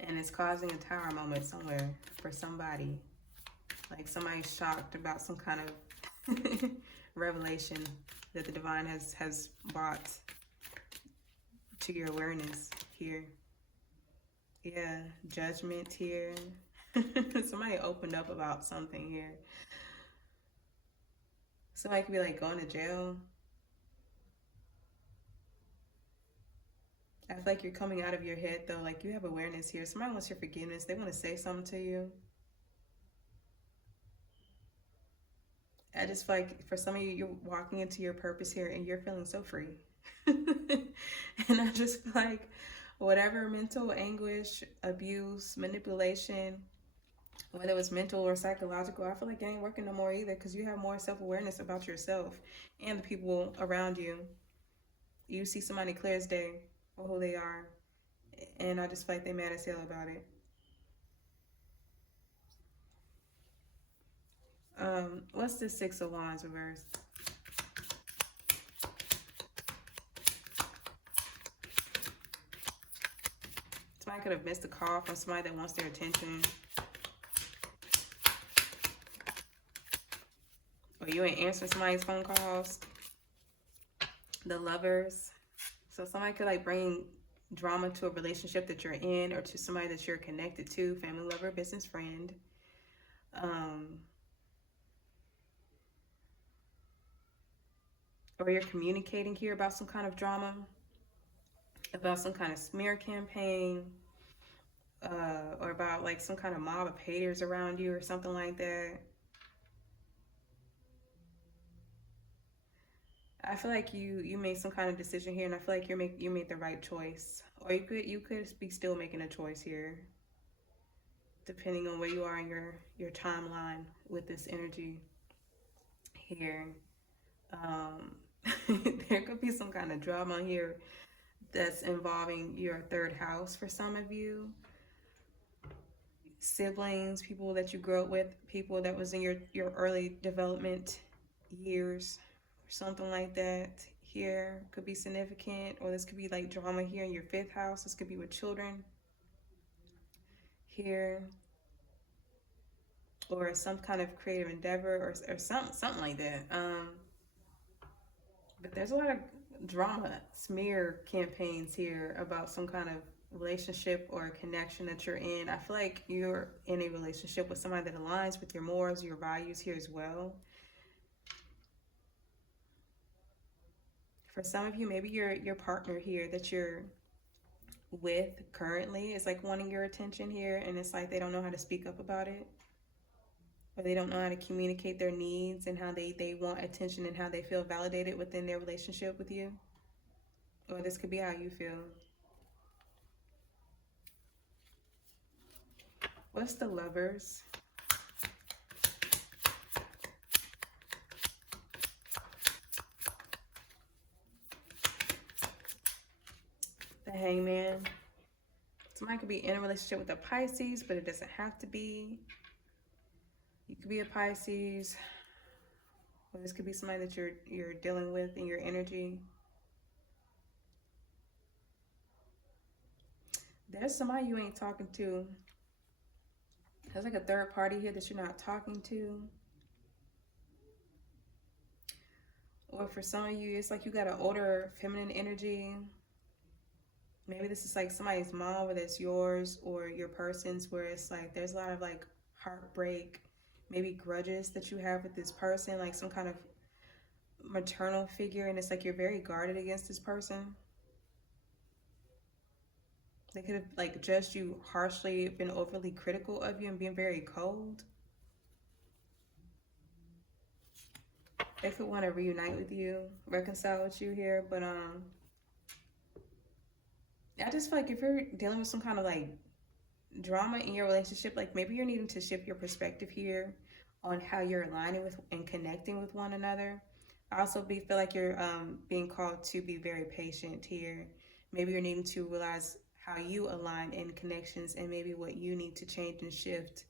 and it's causing a Tower moment somewhere for somebody. Like somebody's shocked about some kind of revelation that the divine has brought to your awareness here. Yeah, judgment here. Somebody opened up about something here. Somebody could be like going to jail. I feel like you're coming out of your head though. Like you have awareness here. Somebody wants your forgiveness. They want to say something to you. I just feel like for some of you, you're walking into your purpose here and you're feeling so free. And I just feel like whatever mental anguish, abuse, manipulation, whether it was mental or psychological, I feel like it ain't working no more either, because you have more self-awareness about yourself and the people around you. You see somebody clear as day for who they are, and I just feel like they mad as hell about it. What's the Six of Wands reverse? Somebody could have missed a call from somebody that wants their attention. Or you ain't answering somebody's phone calls. The Lovers. So somebody could like bring drama to a relationship that you're in, or to somebody that you're connected to, family, lover, business friend. Or you're communicating here about some kind of drama, about some kind of smear campaign, or about like some kind of mob of haters around you or something like that. I feel like you made some kind of decision here, and I feel like you made the right choice, or you could be still making a choice here, depending on where you are in your timeline with this energy here. There could be some kind of drama here that's involving your third house for some of you. Siblings, people that you grew up with, people that was in your early development years, or something like that. Here could be significant, or this could be like drama here in your fifth house. This could be with children here, or some kind of creative endeavor, or something like that. But there's a lot of drama, smear campaigns here about some kind of relationship or connection that you're in. I feel like you're in a relationship with somebody that aligns with your morals, your values here as well. For some of you, maybe your partner here that you're with currently is like wanting your attention here, and it's like they don't know how to speak up about it, or they don't know how to communicate their needs and how they want attention and how they feel validated within their relationship with you. Or this could be how you feel. What's the Lovers? The Hangman. Somebody could be in a relationship with a Pisces, but it doesn't have to be. You could be a Pisces, or this could be somebody that you're dealing with in your energy. There's somebody you ain't talking to. There's like a third party here that you're not talking to. Or for some of you, it's like you got an older feminine energy. Maybe this is like somebody's mom, whether it's yours or your person's, where it's like there's a lot of like heartbreak, maybe grudges that you have with this person, like some kind of maternal figure, and it's like you're very guarded against this person. They could have like judged you harshly, been overly critical of you, and being very cold. They could want to reunite with you, reconcile with you here, but I just feel like if you're dealing with some kind of like drama in your relationship, like maybe you're needing to shift your perspective here on how you're aligning with and connecting with one another. I also feel like you're being called to be very patient here. Maybe you're needing to realize how you align in connections, and maybe what you need to change and shift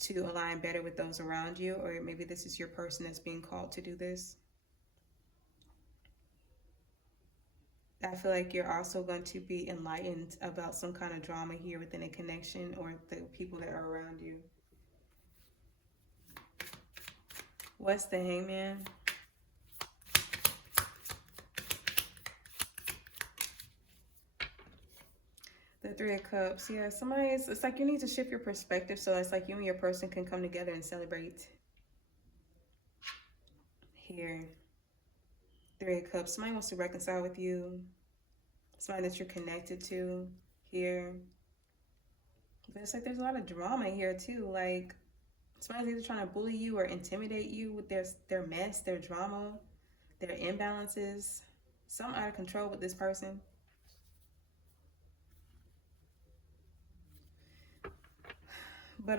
to align better with those around you. Or maybe this is your person that's being called to do this. I feel like you're also going to be enlightened about some kind of drama here within a connection, or the people that are around you. What's the Hangman? The Three of Cups. Yeah, it's like you need to shift your perspective, so it's like you and your person can come together and celebrate. Here. Three of Cups. Somebody wants to reconcile with you. Somebody that you're connected to here. But it's like there's a lot of drama here too. Like Somebody's either trying to bully you or intimidate you with their mess, their drama, their imbalances. Something out of control with this person. But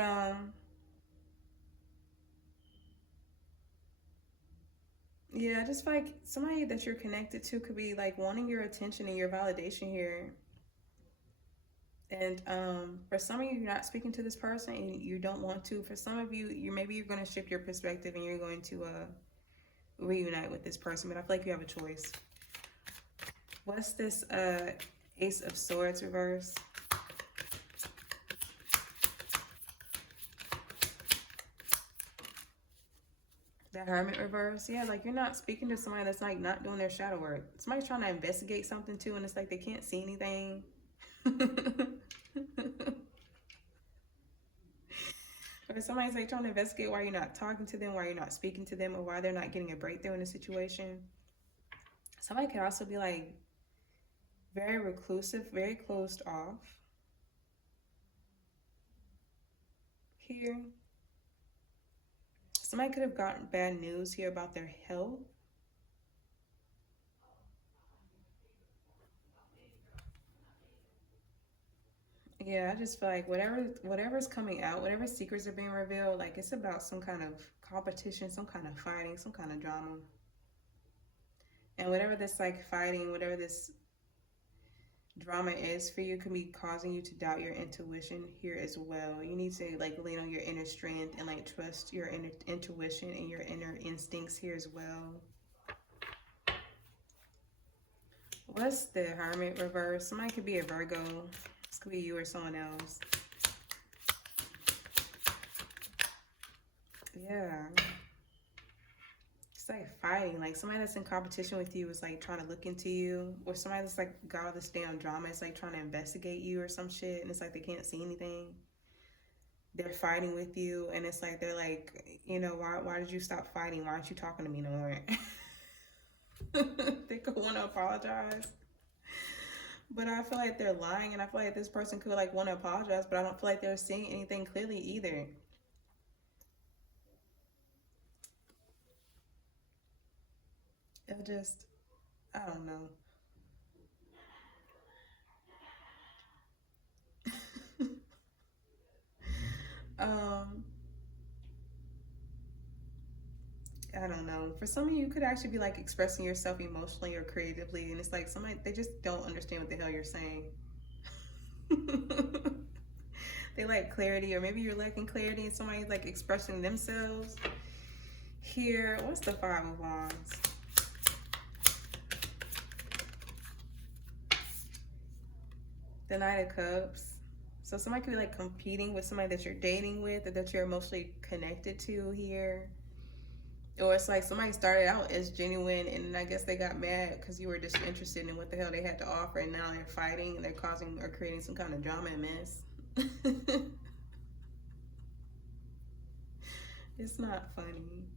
yeah, I just feel like somebody that you're connected to could be like wanting your attention and your validation here. And for some of you, you're not speaking to this person and you don't want to. For some of you, maybe you're going to shift your perspective and you're going to reunite with this person. But I feel like you have a choice. What's this Ace of Swords reverse? The Hermit reverse. Yeah, like you're not speaking to somebody that's like not doing their shadow work. Somebody's trying to investigate something too, and it's like they can't see anything. Or somebody's like trying to investigate why you're not talking to them, why you're not speaking to them, or why they're not getting a breakthrough in a situation. Somebody could also be like very reclusive, very closed off here. Somebody could have gotten bad news here about their health. Yeah, I just feel like whatever's coming out, whatever secrets are being revealed, like it's about some kind of competition, some kind of fighting, some kind of drama. And whatever this like fighting, whatever this drama is for you, can be causing you to doubt your intuition here as well. You need to like lean on your inner strength and like trust your inner intuition and your inner instincts here as well. What's the Hermit reverse? Somebody could be a Virgo. This could be you or someone else. Yeah. It's like fighting. Like somebody that's in competition with you is like trying to look into you. Or somebody that's like got all this damn drama is like trying to investigate you or some shit. And it's like they can't see anything. They're fighting with you. And it's like they're like, you know, why did you stop fighting? Why aren't you talking to me no more? They could want to apologize. But I feel like they're lying, and I feel like this person could like want to apologize, but I don't feel like they're seeing anything clearly either. It just, I don't know. I don't know. For some of you, you could actually be like expressing yourself emotionally or creatively, and it's like somebody, they just don't understand what the hell you're saying. They like clarity, or maybe you're lacking clarity and somebody's like expressing themselves. Here, what's the Five of Wands? The Knight of Cups. So somebody could be like competing with somebody that you're dating with or that you're emotionally connected to here. Or it's like somebody started out as genuine and I guess they got mad because you were just interested in what the hell they had to offer, and now they're fighting and they're causing or creating some kind of drama and mess. It's not funny.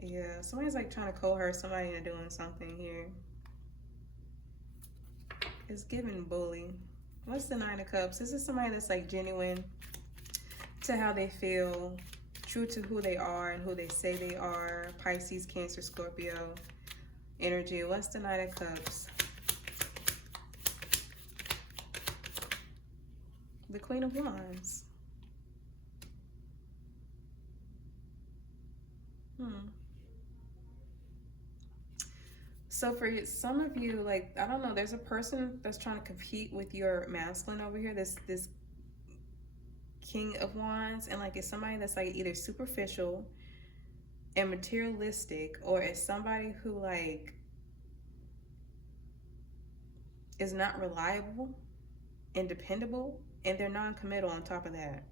Yeah, somebody's like trying to coerce somebody into doing something here. It's giving bully. What's the Nine of Cups? This is somebody that's like genuine to how they feel, true to who they are and who they say they are. Pisces, Cancer, Scorpio energy. What's the Knight of Cups? The Queen of Wands. So for some of you, like, I don't know, there's a person that's trying to compete with your masculine over here, this King of Wands, and like it's somebody that's like either superficial and materialistic, or it's somebody who like is not reliable and dependable, and they're non-committal on top of that.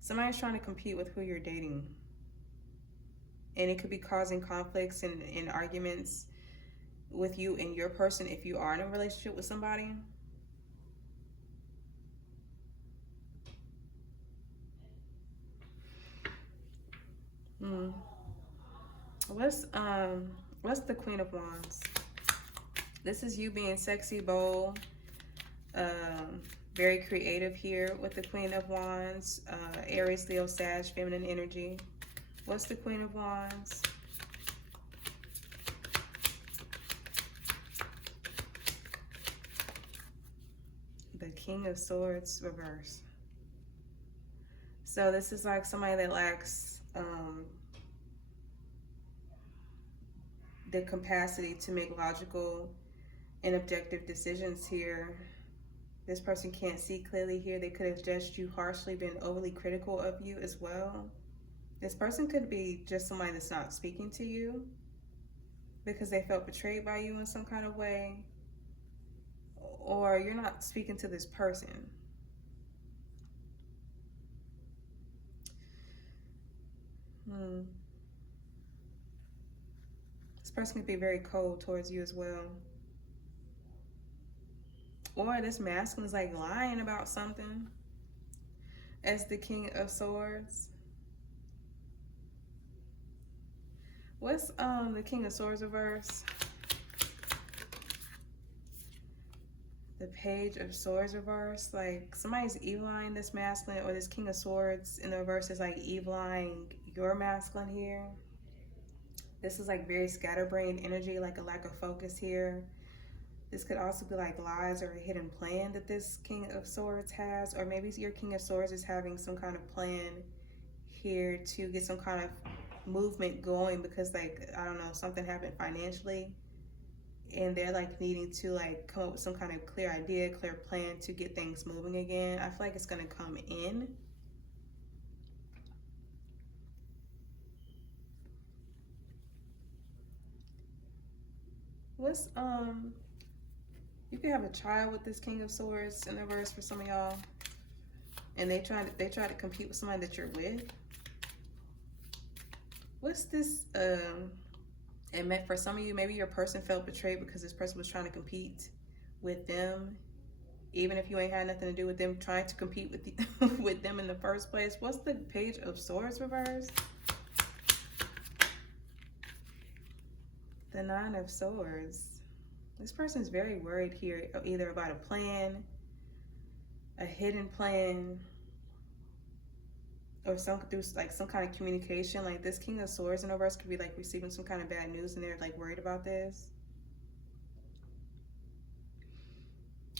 Somebody's trying to compete with who you're dating, and it could be causing conflicts and arguments with you and your person if you are in a relationship with somebody. What's the Queen of Wands? This is you being sexy, bold, Um, Very creative here with the Queen of Wands. Aries, Leo, Sag, feminine energy. What's the Queen of Wands? The King of Swords reverse. So this is like somebody that lacks the capacity to make logical and objective decisions here. This person can't see clearly here. They could have judged you harshly, been overly critical of you as well. This person could be just somebody that's not speaking to you because they felt betrayed by you in some kind of way, or you're not speaking to this person. This person could be very cold towards you as well. Or this masculine is like lying about something as the King of Swords. What's the King of Swords reverse? The Page of Swords reverse. Like somebody's eviling this masculine, or this King of Swords in the reverse is like eviling your masculine here. This is like very scatterbrained energy, like a lack of focus here. This could also be like lies or a hidden plan that this King of Swords has, or maybe your King of Swords is having some kind of plan here to get some kind of movement going because, like, I don't know, something happened financially and they're like needing to like come up with some kind of clear idea, clear plan to get things moving again. I feel like it's going to come in. What's you could have a child with this King of Swords in the verse for some of y'all, and they try to compete with somebody that you're with. What's this? It meant for some of you, maybe your person felt betrayed because this person was trying to compete with them, even if you ain't had nothing to do with them trying to compete with with them in the first place. What's the Page of Swords reverse? The Nine of Swords. This person's very worried here, either about a plan, a hidden plan, or through like some kind of communication. Like this King of Swords in reverse could be like receiving some kind of bad news and they're like worried about this.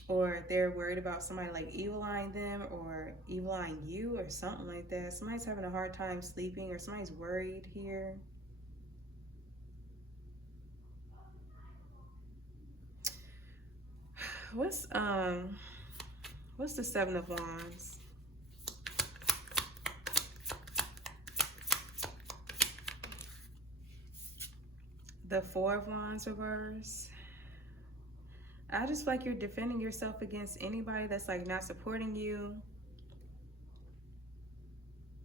Or they're worried about somebody like evil-eyeing them or evil-eyeing you or something like that. Somebody's having a hard time sleeping or somebody's worried here. What's the Seven of Wands? The Four of Wands reverse. I just feel like you're defending yourself against anybody that's like not supporting you,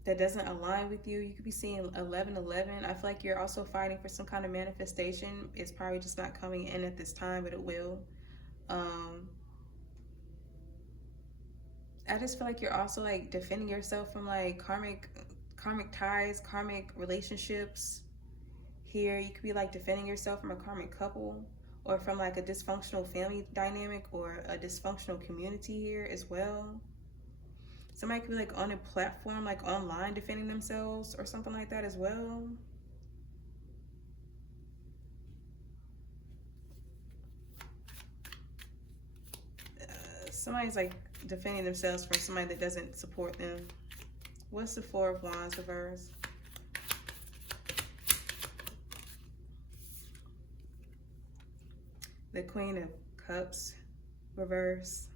that doesn't align with you. You could be seeing 1111. I feel like you're also fighting for some kind of manifestation. It's probably just not coming in at this time, but it will. I just feel like you're also like defending yourself from like karmic ties, karmic relationships. Here you could be like defending yourself from a karmic couple, or from like a dysfunctional family dynamic, or a dysfunctional community here as well. Somebody could be like on a platform, like online, defending themselves or something like that as well. Somebody's like defending themselves from somebody that doesn't support them. What's the Four of Wands reverse? The Queen of Cups reverse.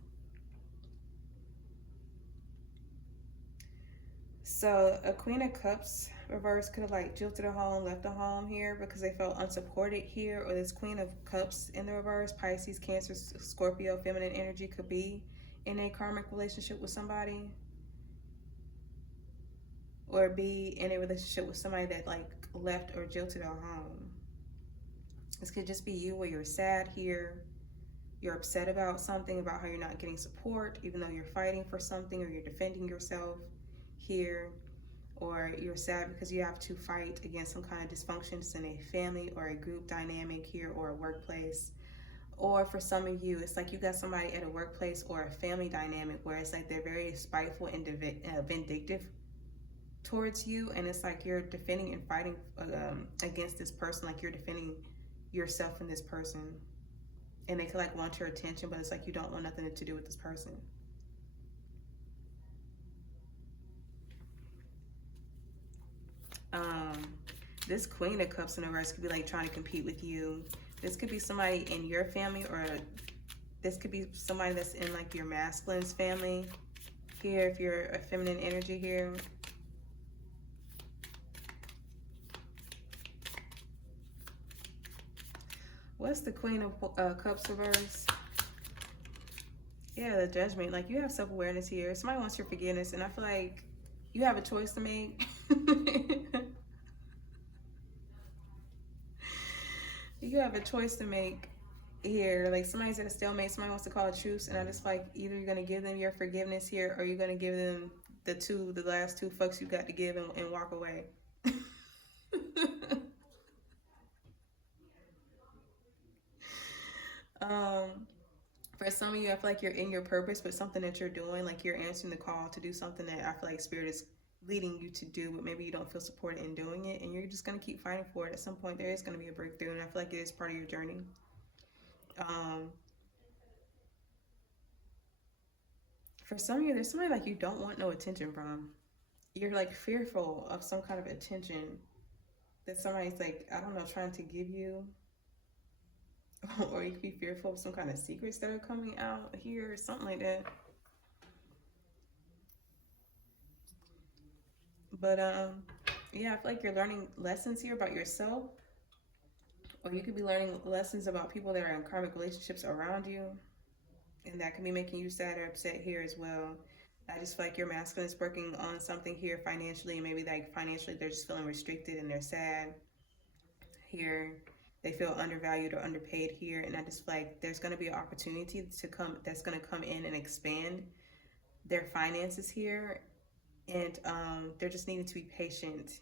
So a Queen of Cups reverse could have like jilted a home, left a home here because they felt unsupported here. Or this Queen of Cups in the reverse, Pisces, Cancer, Scorpio, feminine energy, could be in a karmic relationship with somebody, or be in a relationship with somebody that like left or jilted a home. This could just be you where you're sad here. You're upset about something, about how you're not getting support, even though you're fighting for something, or you're defending yourself here. Or you're sad because you have to fight against some kind of dysfunctions in a family or a group dynamic here, or a workplace. Or for some of you, it's like you got somebody at a workplace or a family dynamic where it's like they're very spiteful and vindictive towards you, and it's like you're defending and fighting against this person, like you're defending yourself and this person, and they could like want your attention, but it's like you don't want nothing to do with this person. This Queen of Cups in reverse could be like trying to compete with you. This could be somebody in your family, or this could be somebody that's in like your masculine's family here, if you're a feminine energy here. What's the Queen of Cups reverse? Yeah, the Judgment. Like, you have self-awareness here. Somebody wants your forgiveness, and I feel like you have a choice to make. You have a choice to make here. Like, somebody's at a stalemate. Somebody wants to call a truce, and I just like, either you're going to give them your forgiveness here, or you're going to give them the last two fucks you got to give and walk away. For some of you, I feel like you're in your purpose, but something that you're doing, like you're answering the call to do something that I feel like Spirit is leading you to do, but maybe you don't feel supported in doing it, and you're just going to keep fighting for it. At some point, there is going to be a breakthrough, and I feel like it is part of your journey. For some of you, there's somebody like you don't want no attention from. You're like fearful of some kind of attention that somebody's like, I don't know, trying to give you. Or you could be fearful of some kind of secrets that are coming out here, or something like that. But yeah, I feel like you're learning lessons here about yourself, or you could be learning lessons about people that are in karmic relationships around you, and that can be making you sad or upset here as well. I just feel like your masculine is working on something here financially. Maybe like financially they're just feeling restricted and they're sad here. They feel undervalued or underpaid here, and I just feel like there's going to be an opportunity to come that's going to come in and expand their finances here, and they're just needing to be patient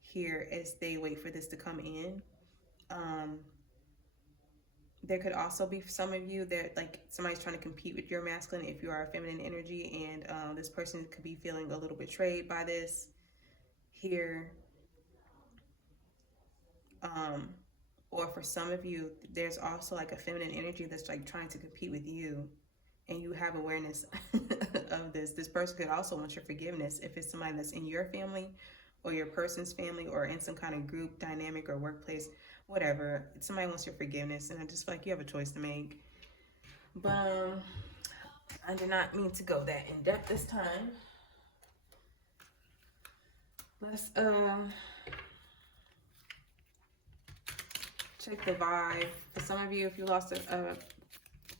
here as they wait for this to come in. There could also be some of you that like somebody's trying to compete with your masculine if you are a feminine energy, and this person could be feeling a little betrayed by this here. Or for some of you, there's also like a feminine energy that's like trying to compete with you, and you have awareness of this. This person could also want your forgiveness if it's somebody that's in your family or your person's family, or in some kind of group dynamic or workplace, whatever. Somebody wants your forgiveness, and I just feel like you have a choice to make. But I did not mean to go that in depth this time. Let's check the vibe. For some of you, if you lost a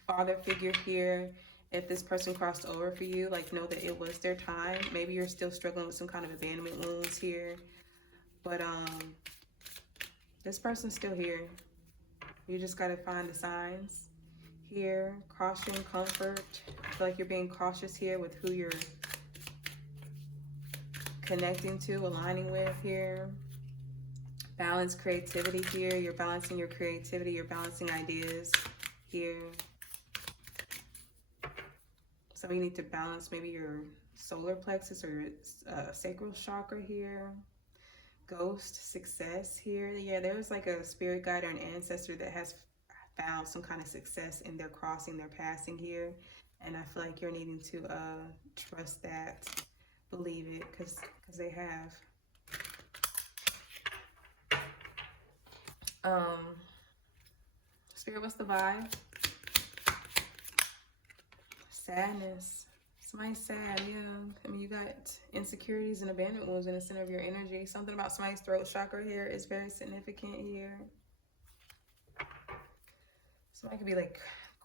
father figure here, if this person crossed over for you, like, know that it was their time. Maybe you're still struggling with some kind of abandonment wounds here, but this person's still here. You just got to find the signs here. Caution, comfort. I feel like you're being cautious here with who you're connecting to, aligning with here. Balance, creativity here. You're balancing your creativity. You're balancing ideas here. So you need to balance maybe your solar plexus or your sacral chakra here. Ghost, success here. Yeah, there's like a spirit guide or an ancestor that has found some kind of success in their crossing, their passing here. And I feel like you're needing to trust that, believe it, because they have. Spirit, what's the vibe? Sadness. Somebody's sad, yeah. I mean, you got insecurities and abandonment wounds in the center of your energy. Something about somebody's throat chakra here is very significant here. Somebody could be like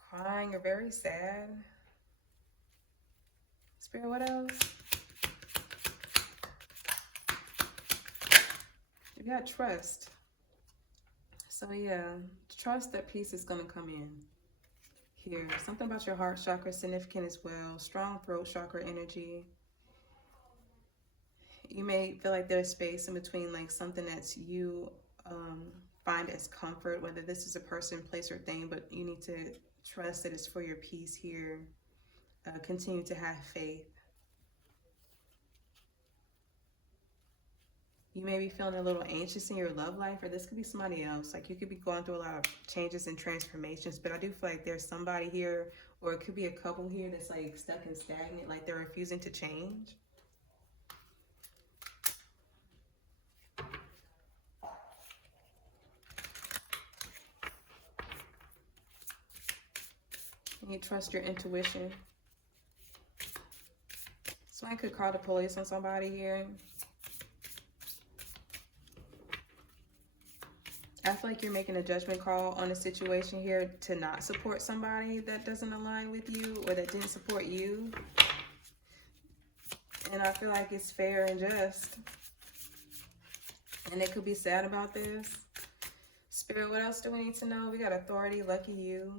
crying or very sad. Spirit, what else? You got trust. So yeah, trust that peace is going to come in here. Something about your heart chakra is significant as well. Strong throat chakra energy. You may feel like there's space in between like something that's you find as comfort, whether this is a person, place, or thing, but you need to trust that it's for your peace here. Continue to have faith. You may be feeling a little anxious in your love life, or this could be somebody else. Like you could be going through a lot of changes and transformations, but I do feel like there's somebody here, or it could be a couple here that's like stuck and stagnant, like they're refusing to change. And you trust your intuition. Somebody could call the police on somebody here. I feel like you're making a judgment call on a situation here to not support somebody that doesn't align with you or that didn't support you. And I feel like it's fair and just. And they could be sad about this. Spirit, what else do we need to know? We got authority, lucky you,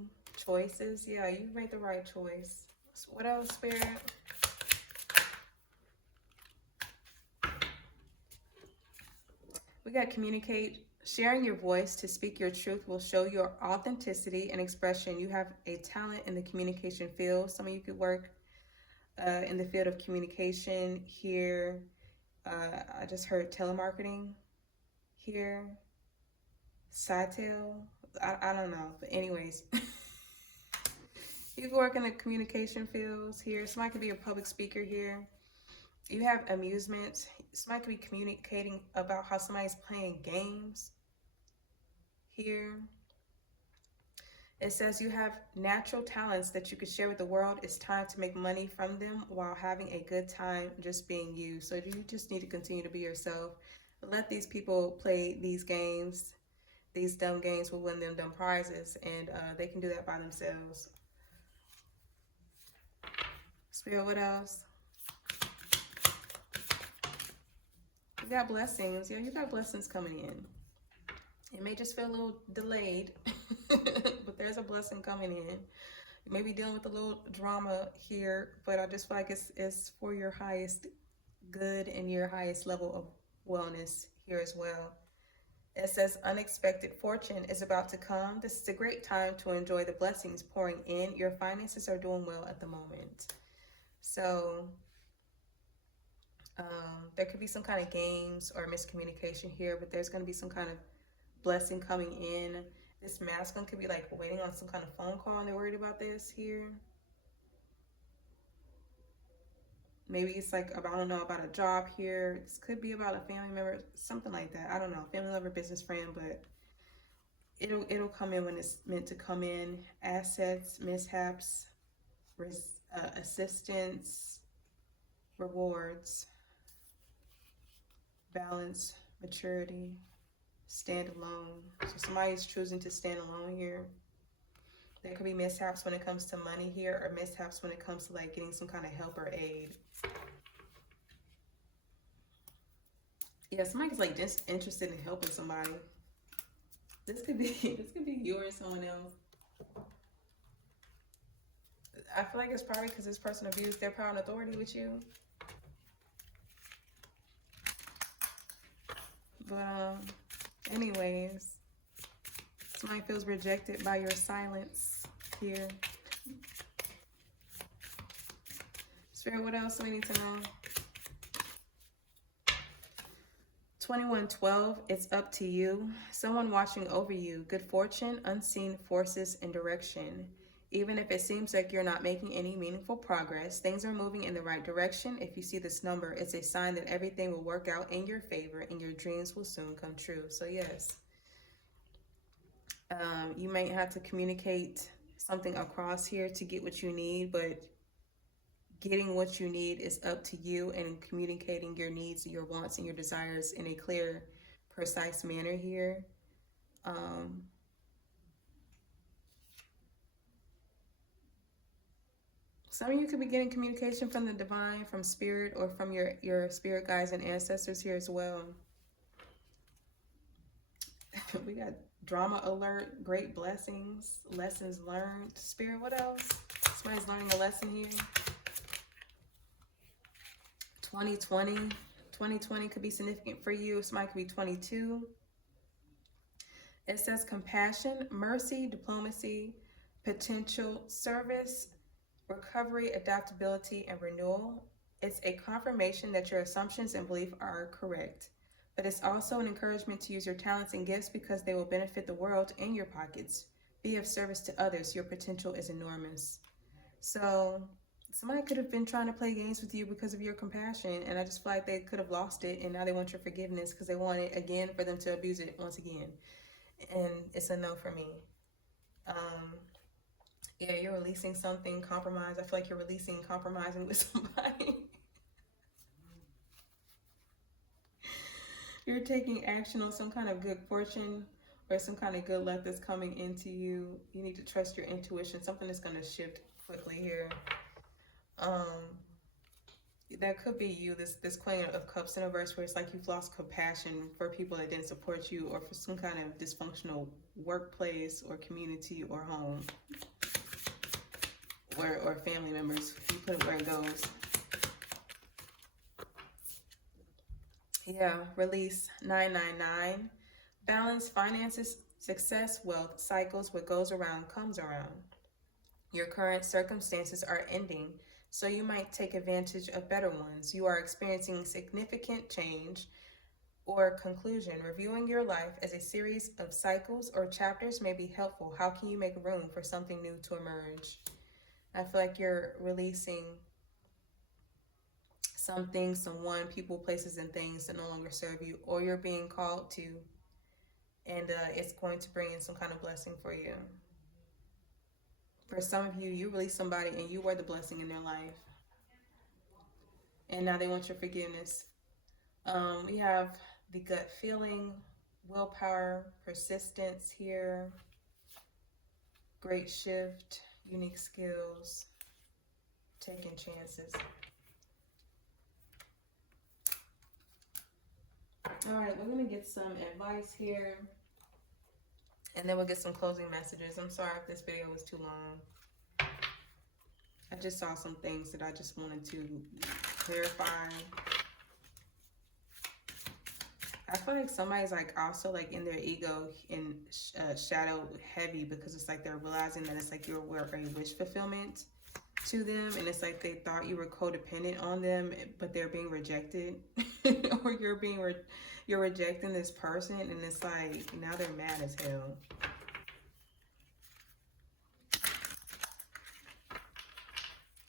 choices. Yeah, you made the right choice. What else, Spirit? We got communicate. Sharing your voice to speak your truth will show your authenticity and expression. You have a talent in the communication field. Some of you could work in the field of communication here. I just heard telemarketing here. Sidetel. I don't know. But anyways, you can work in the communication fields here. Somebody could be a public speaker here. You have amusement. Somebody could be communicating about how somebody's playing games here. It says you have natural talents that you could share with the world. It's time to make money from them while having a good time just being you. So you just need to continue to be yourself. Let these people play these games. These dumb games will win them dumb prizes, and they can do that by themselves. Spirit, what else? You got blessings. Yeah, you got blessings coming in. It may just feel a little delayed, but there's a blessing coming in. You may be dealing with a little drama here, but I just feel like it's for your highest good and your highest level of wellness here as well. It says unexpected fortune is about to come. This is a great time to enjoy the blessings pouring in. Your finances are doing well at the moment. So there could be some kind of games or miscommunication here, but there's going to be some kind of blessing coming in. This masculine could be like waiting on some kind of phone call and they're worried about this here. Maybe it's like, I don't know, about a job here. This could be about a family member, something like that. I don't know, family member, business friend, but it'll come in when it's meant to come in. Assets, mishaps, assistance, rewards, balance, maturity, stand alone. So somebody's choosing to stand alone here. There could be mishaps when it comes to money here, or mishaps when it comes to like getting some kind of help or aid. Yeah, somebody's like just interested in helping somebody. This could be you or someone else. I feel like it's probably because this person abused their power and authority with you. But anyways, somebody feels rejected by your silence here. Spirit, what else do we need to know? 2112, it's up to you. Someone watching over you. Good fortune, unseen forces, and direction. Even if it seems like you're not making any meaningful progress, things are moving in the right direction. If you see this number, it's a sign that everything will work out in your favor and your dreams will soon come true. So yes, you might have to communicate something across here to get what you need, but getting what you need is up to you, and communicating your needs, your wants, and your desires in a clear, precise manner here. Some of you could be getting communication from the divine, from spirit, or from your spirit guides and ancestors here as well. We got drama alert, great blessings, lessons learned. Spirit, what else? Somebody's learning a lesson here. 2020 could be significant for you. Somebody could be 22. It says compassion, mercy, diplomacy, potential, service, recovery, adaptability, and renewal. It's a confirmation that your assumptions and beliefs are correct. But it's also an encouragement to use your talents and gifts because they will benefit the world and your pockets. Be of service to others. Your potential is enormous. So somebody could have been trying to play games with you because of your compassion, and I just feel like they could have lost it, and now they want your forgiveness because they want it again for them to abuse it once again. And it's a no for me. Yeah, you're releasing something, compromise. I feel like you're releasing compromising with somebody. You're taking action on some kind of good fortune or some kind of good luck that's coming into you. You need to trust your intuition. Something that's going to shift quickly here. That could be you, this Queen of Cups in a verse where it's like you've lost compassion for people that didn't support you, or for some kind of dysfunctional workplace or community or home, or family members. You put it where it goes. Yeah, release 999. Balance, finances, success, wealth, cycles. What goes around comes around. Your current circumstances are ending, so you might take advantage of better ones. You are experiencing significant change or conclusion. Reviewing your life as a series of cycles or chapters may be helpful. How can you make room for something new to emerge? I feel like you're releasing something, someone, people, places, and things that no longer serve you, or you're being called to, and it's going to bring in some kind of blessing for you. For some of you, you release somebody and you were the blessing in their life, and now they want your forgiveness. We have the gut feeling, willpower, persistence here, great shift, unique skills, taking chances. All right, we're going to get some advice here, and then we'll get some closing messages. I'm sorry if this video was too long. I just saw some things that I just wanted to clarify. I feel like somebody's like also like in their ego and shadow heavy, because it's like they're realizing that it's like you're a wish fulfillment to them, and it's like they thought you were codependent on them, but they're being rejected, or you're rejecting this person, and it's like now they're mad as hell.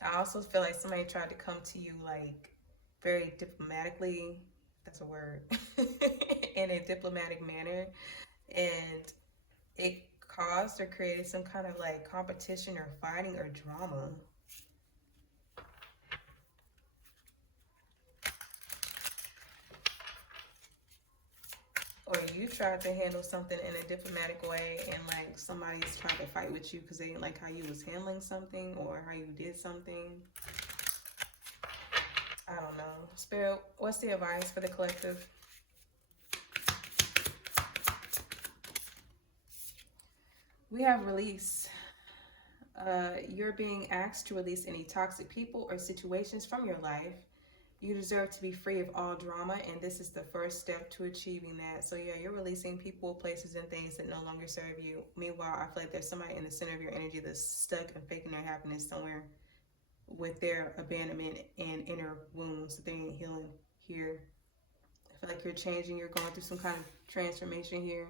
I also feel like somebody tried to come to you like very diplomatically, that's a word, in a diplomatic manner, and it caused or created some kind of like competition or fighting or drama. Or you tried to handle something in a diplomatic way, and like somebody's trying to fight with you because they didn't like how you was handling something or how you did something. I don't know. Spirit, what's the advice for the collective? We have release. You're being asked to release any toxic people or situations from your life. You deserve to be free of all drama, and this is the first step to achieving that. So yeah, you're releasing people, places, and things that no longer serve you. Meanwhile, I feel like there's somebody in the center of your energy that's stuck and faking their happiness somewhere with their abandonment and inner wounds that they ain't healing here. I feel like you're changing, you're going through some kind of transformation here.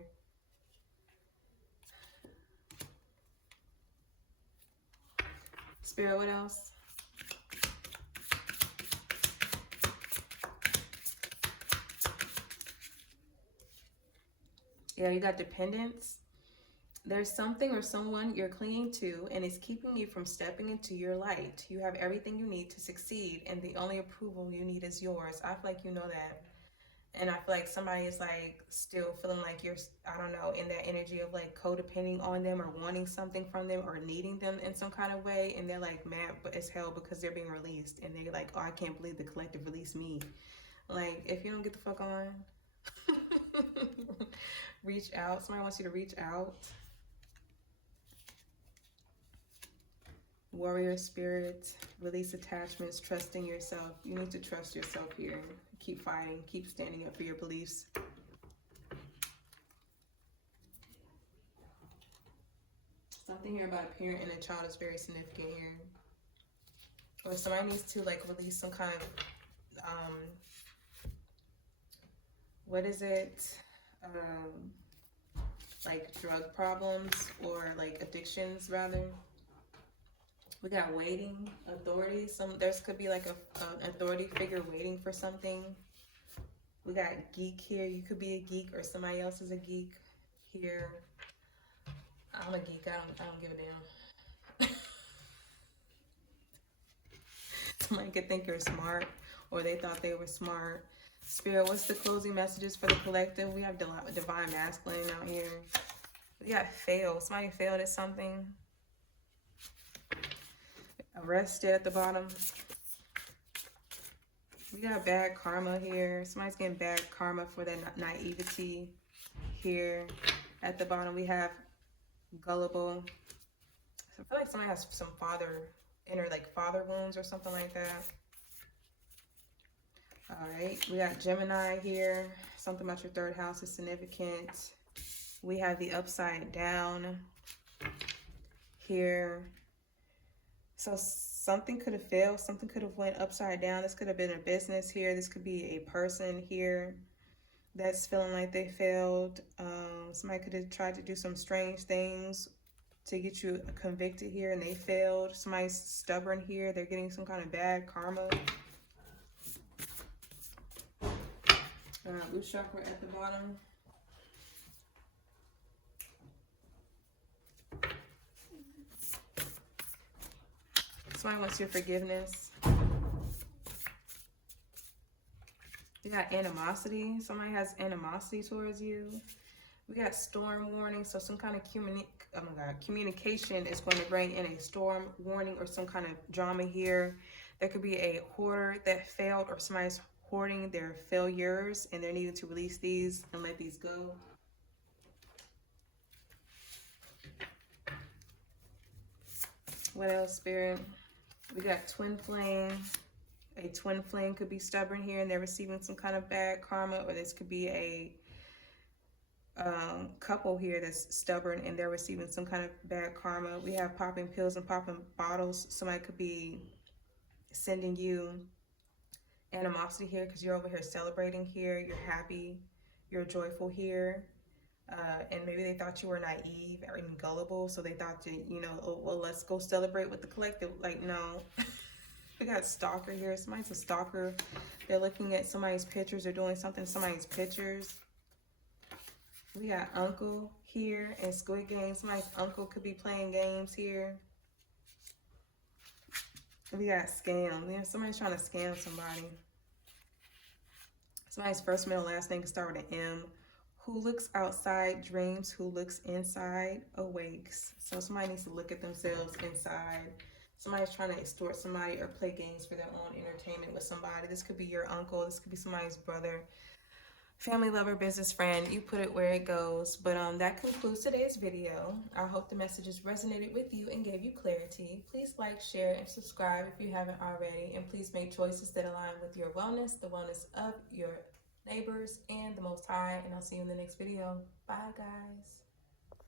Spirit, what else? Yeah, you got dependence. There's something or someone you're clinging to, and it's keeping you from stepping into your light. You have everything you need to succeed, and the only approval you need is yours. I feel like you know that. And I feel like somebody is like still feeling like you're, I don't know, in that energy of like codepending on them or wanting something from them or needing them in some kind of way. And they're like mad as hell because they're being released. And they're like, oh, I can't believe the collective released me. Like, if you don't get the fuck on, reach out. Somebody wants you to reach out. Warrior spirit, release attachments, trusting yourself. You need to trust yourself here. Keep fighting, keep standing up for your beliefs. Something here about a parent and a child is very significant here. Or somebody needs to like release some kind of what is it? Like drug problems or like addictions rather. We got waiting, authority. There's could be like an authority figure waiting for something. We got geek here. You could be a geek or somebody else is a geek here. I'm a geek. I don't give a damn. Somebody could think you're smart or they thought they were smart. Spirit, what's the closing messages for the collective? We have divine masculine out here. We got fail. Somebody failed at something. Arrested at the bottom. We got bad karma here. Somebody's getting bad karma for their naivety here. At the bottom, we have gullible. So I feel like somebody has some inner like father wounds or something like that. All right, we got Gemini here. Something about your third house is significant. We have the upside down here. So something could have failed. Something could have went upside down. This could have been a business here. This could be a person here that's feeling like they failed. Somebody could have tried to do some strange things to get you convicted here and they failed. Somebody's stubborn here. They're getting some kind of bad karma. Root chakra at the bottom. Somebody wants your forgiveness. You got animosity. Somebody has animosity towards you. We got storm warning. So some kind of communication is going to bring in a storm warning or some kind of drama here. There could be a hoarder that failed or somebody's hoarding their failures and they're needing to release these and let these go. What else, Spirit? We got twin flame. A twin flame could be stubborn here and they're receiving some kind of bad karma, or this could be a couple here that's stubborn and they're receiving some kind of bad karma. We have popping pills and popping bottles. Somebody could be sending you animosity here because you're over here celebrating here. You're happy. You're joyful here. And maybe they thought you were naive or even gullible, so they thought that, you know, oh, well, let's go celebrate with the collective. Like, no. We got stalker here. Somebody's a stalker. They're looking at somebody's pictures. They're doing something in somebody's pictures. We got uncle here and Squid Game. Somebody's uncle could be playing games here. We got scam. Yeah, somebody's trying to scam somebody. Somebody's first, middle, last name can start with an M. Who looks outside dreams, who looks inside awakes. So somebody needs to look at themselves inside. Somebody's trying to extort somebody or play games for their own entertainment with somebody. This could be your uncle. This could be somebody's brother, family, lover, business friend. You put it where it goes. But that concludes today's video. I hope the messages resonated with you and gave you clarity. Please like, share, and subscribe if you haven't already. And please make choices that align with your wellness, the wellness of your neighbors, and the Most High. And I'll see you in the next video. Bye, guys.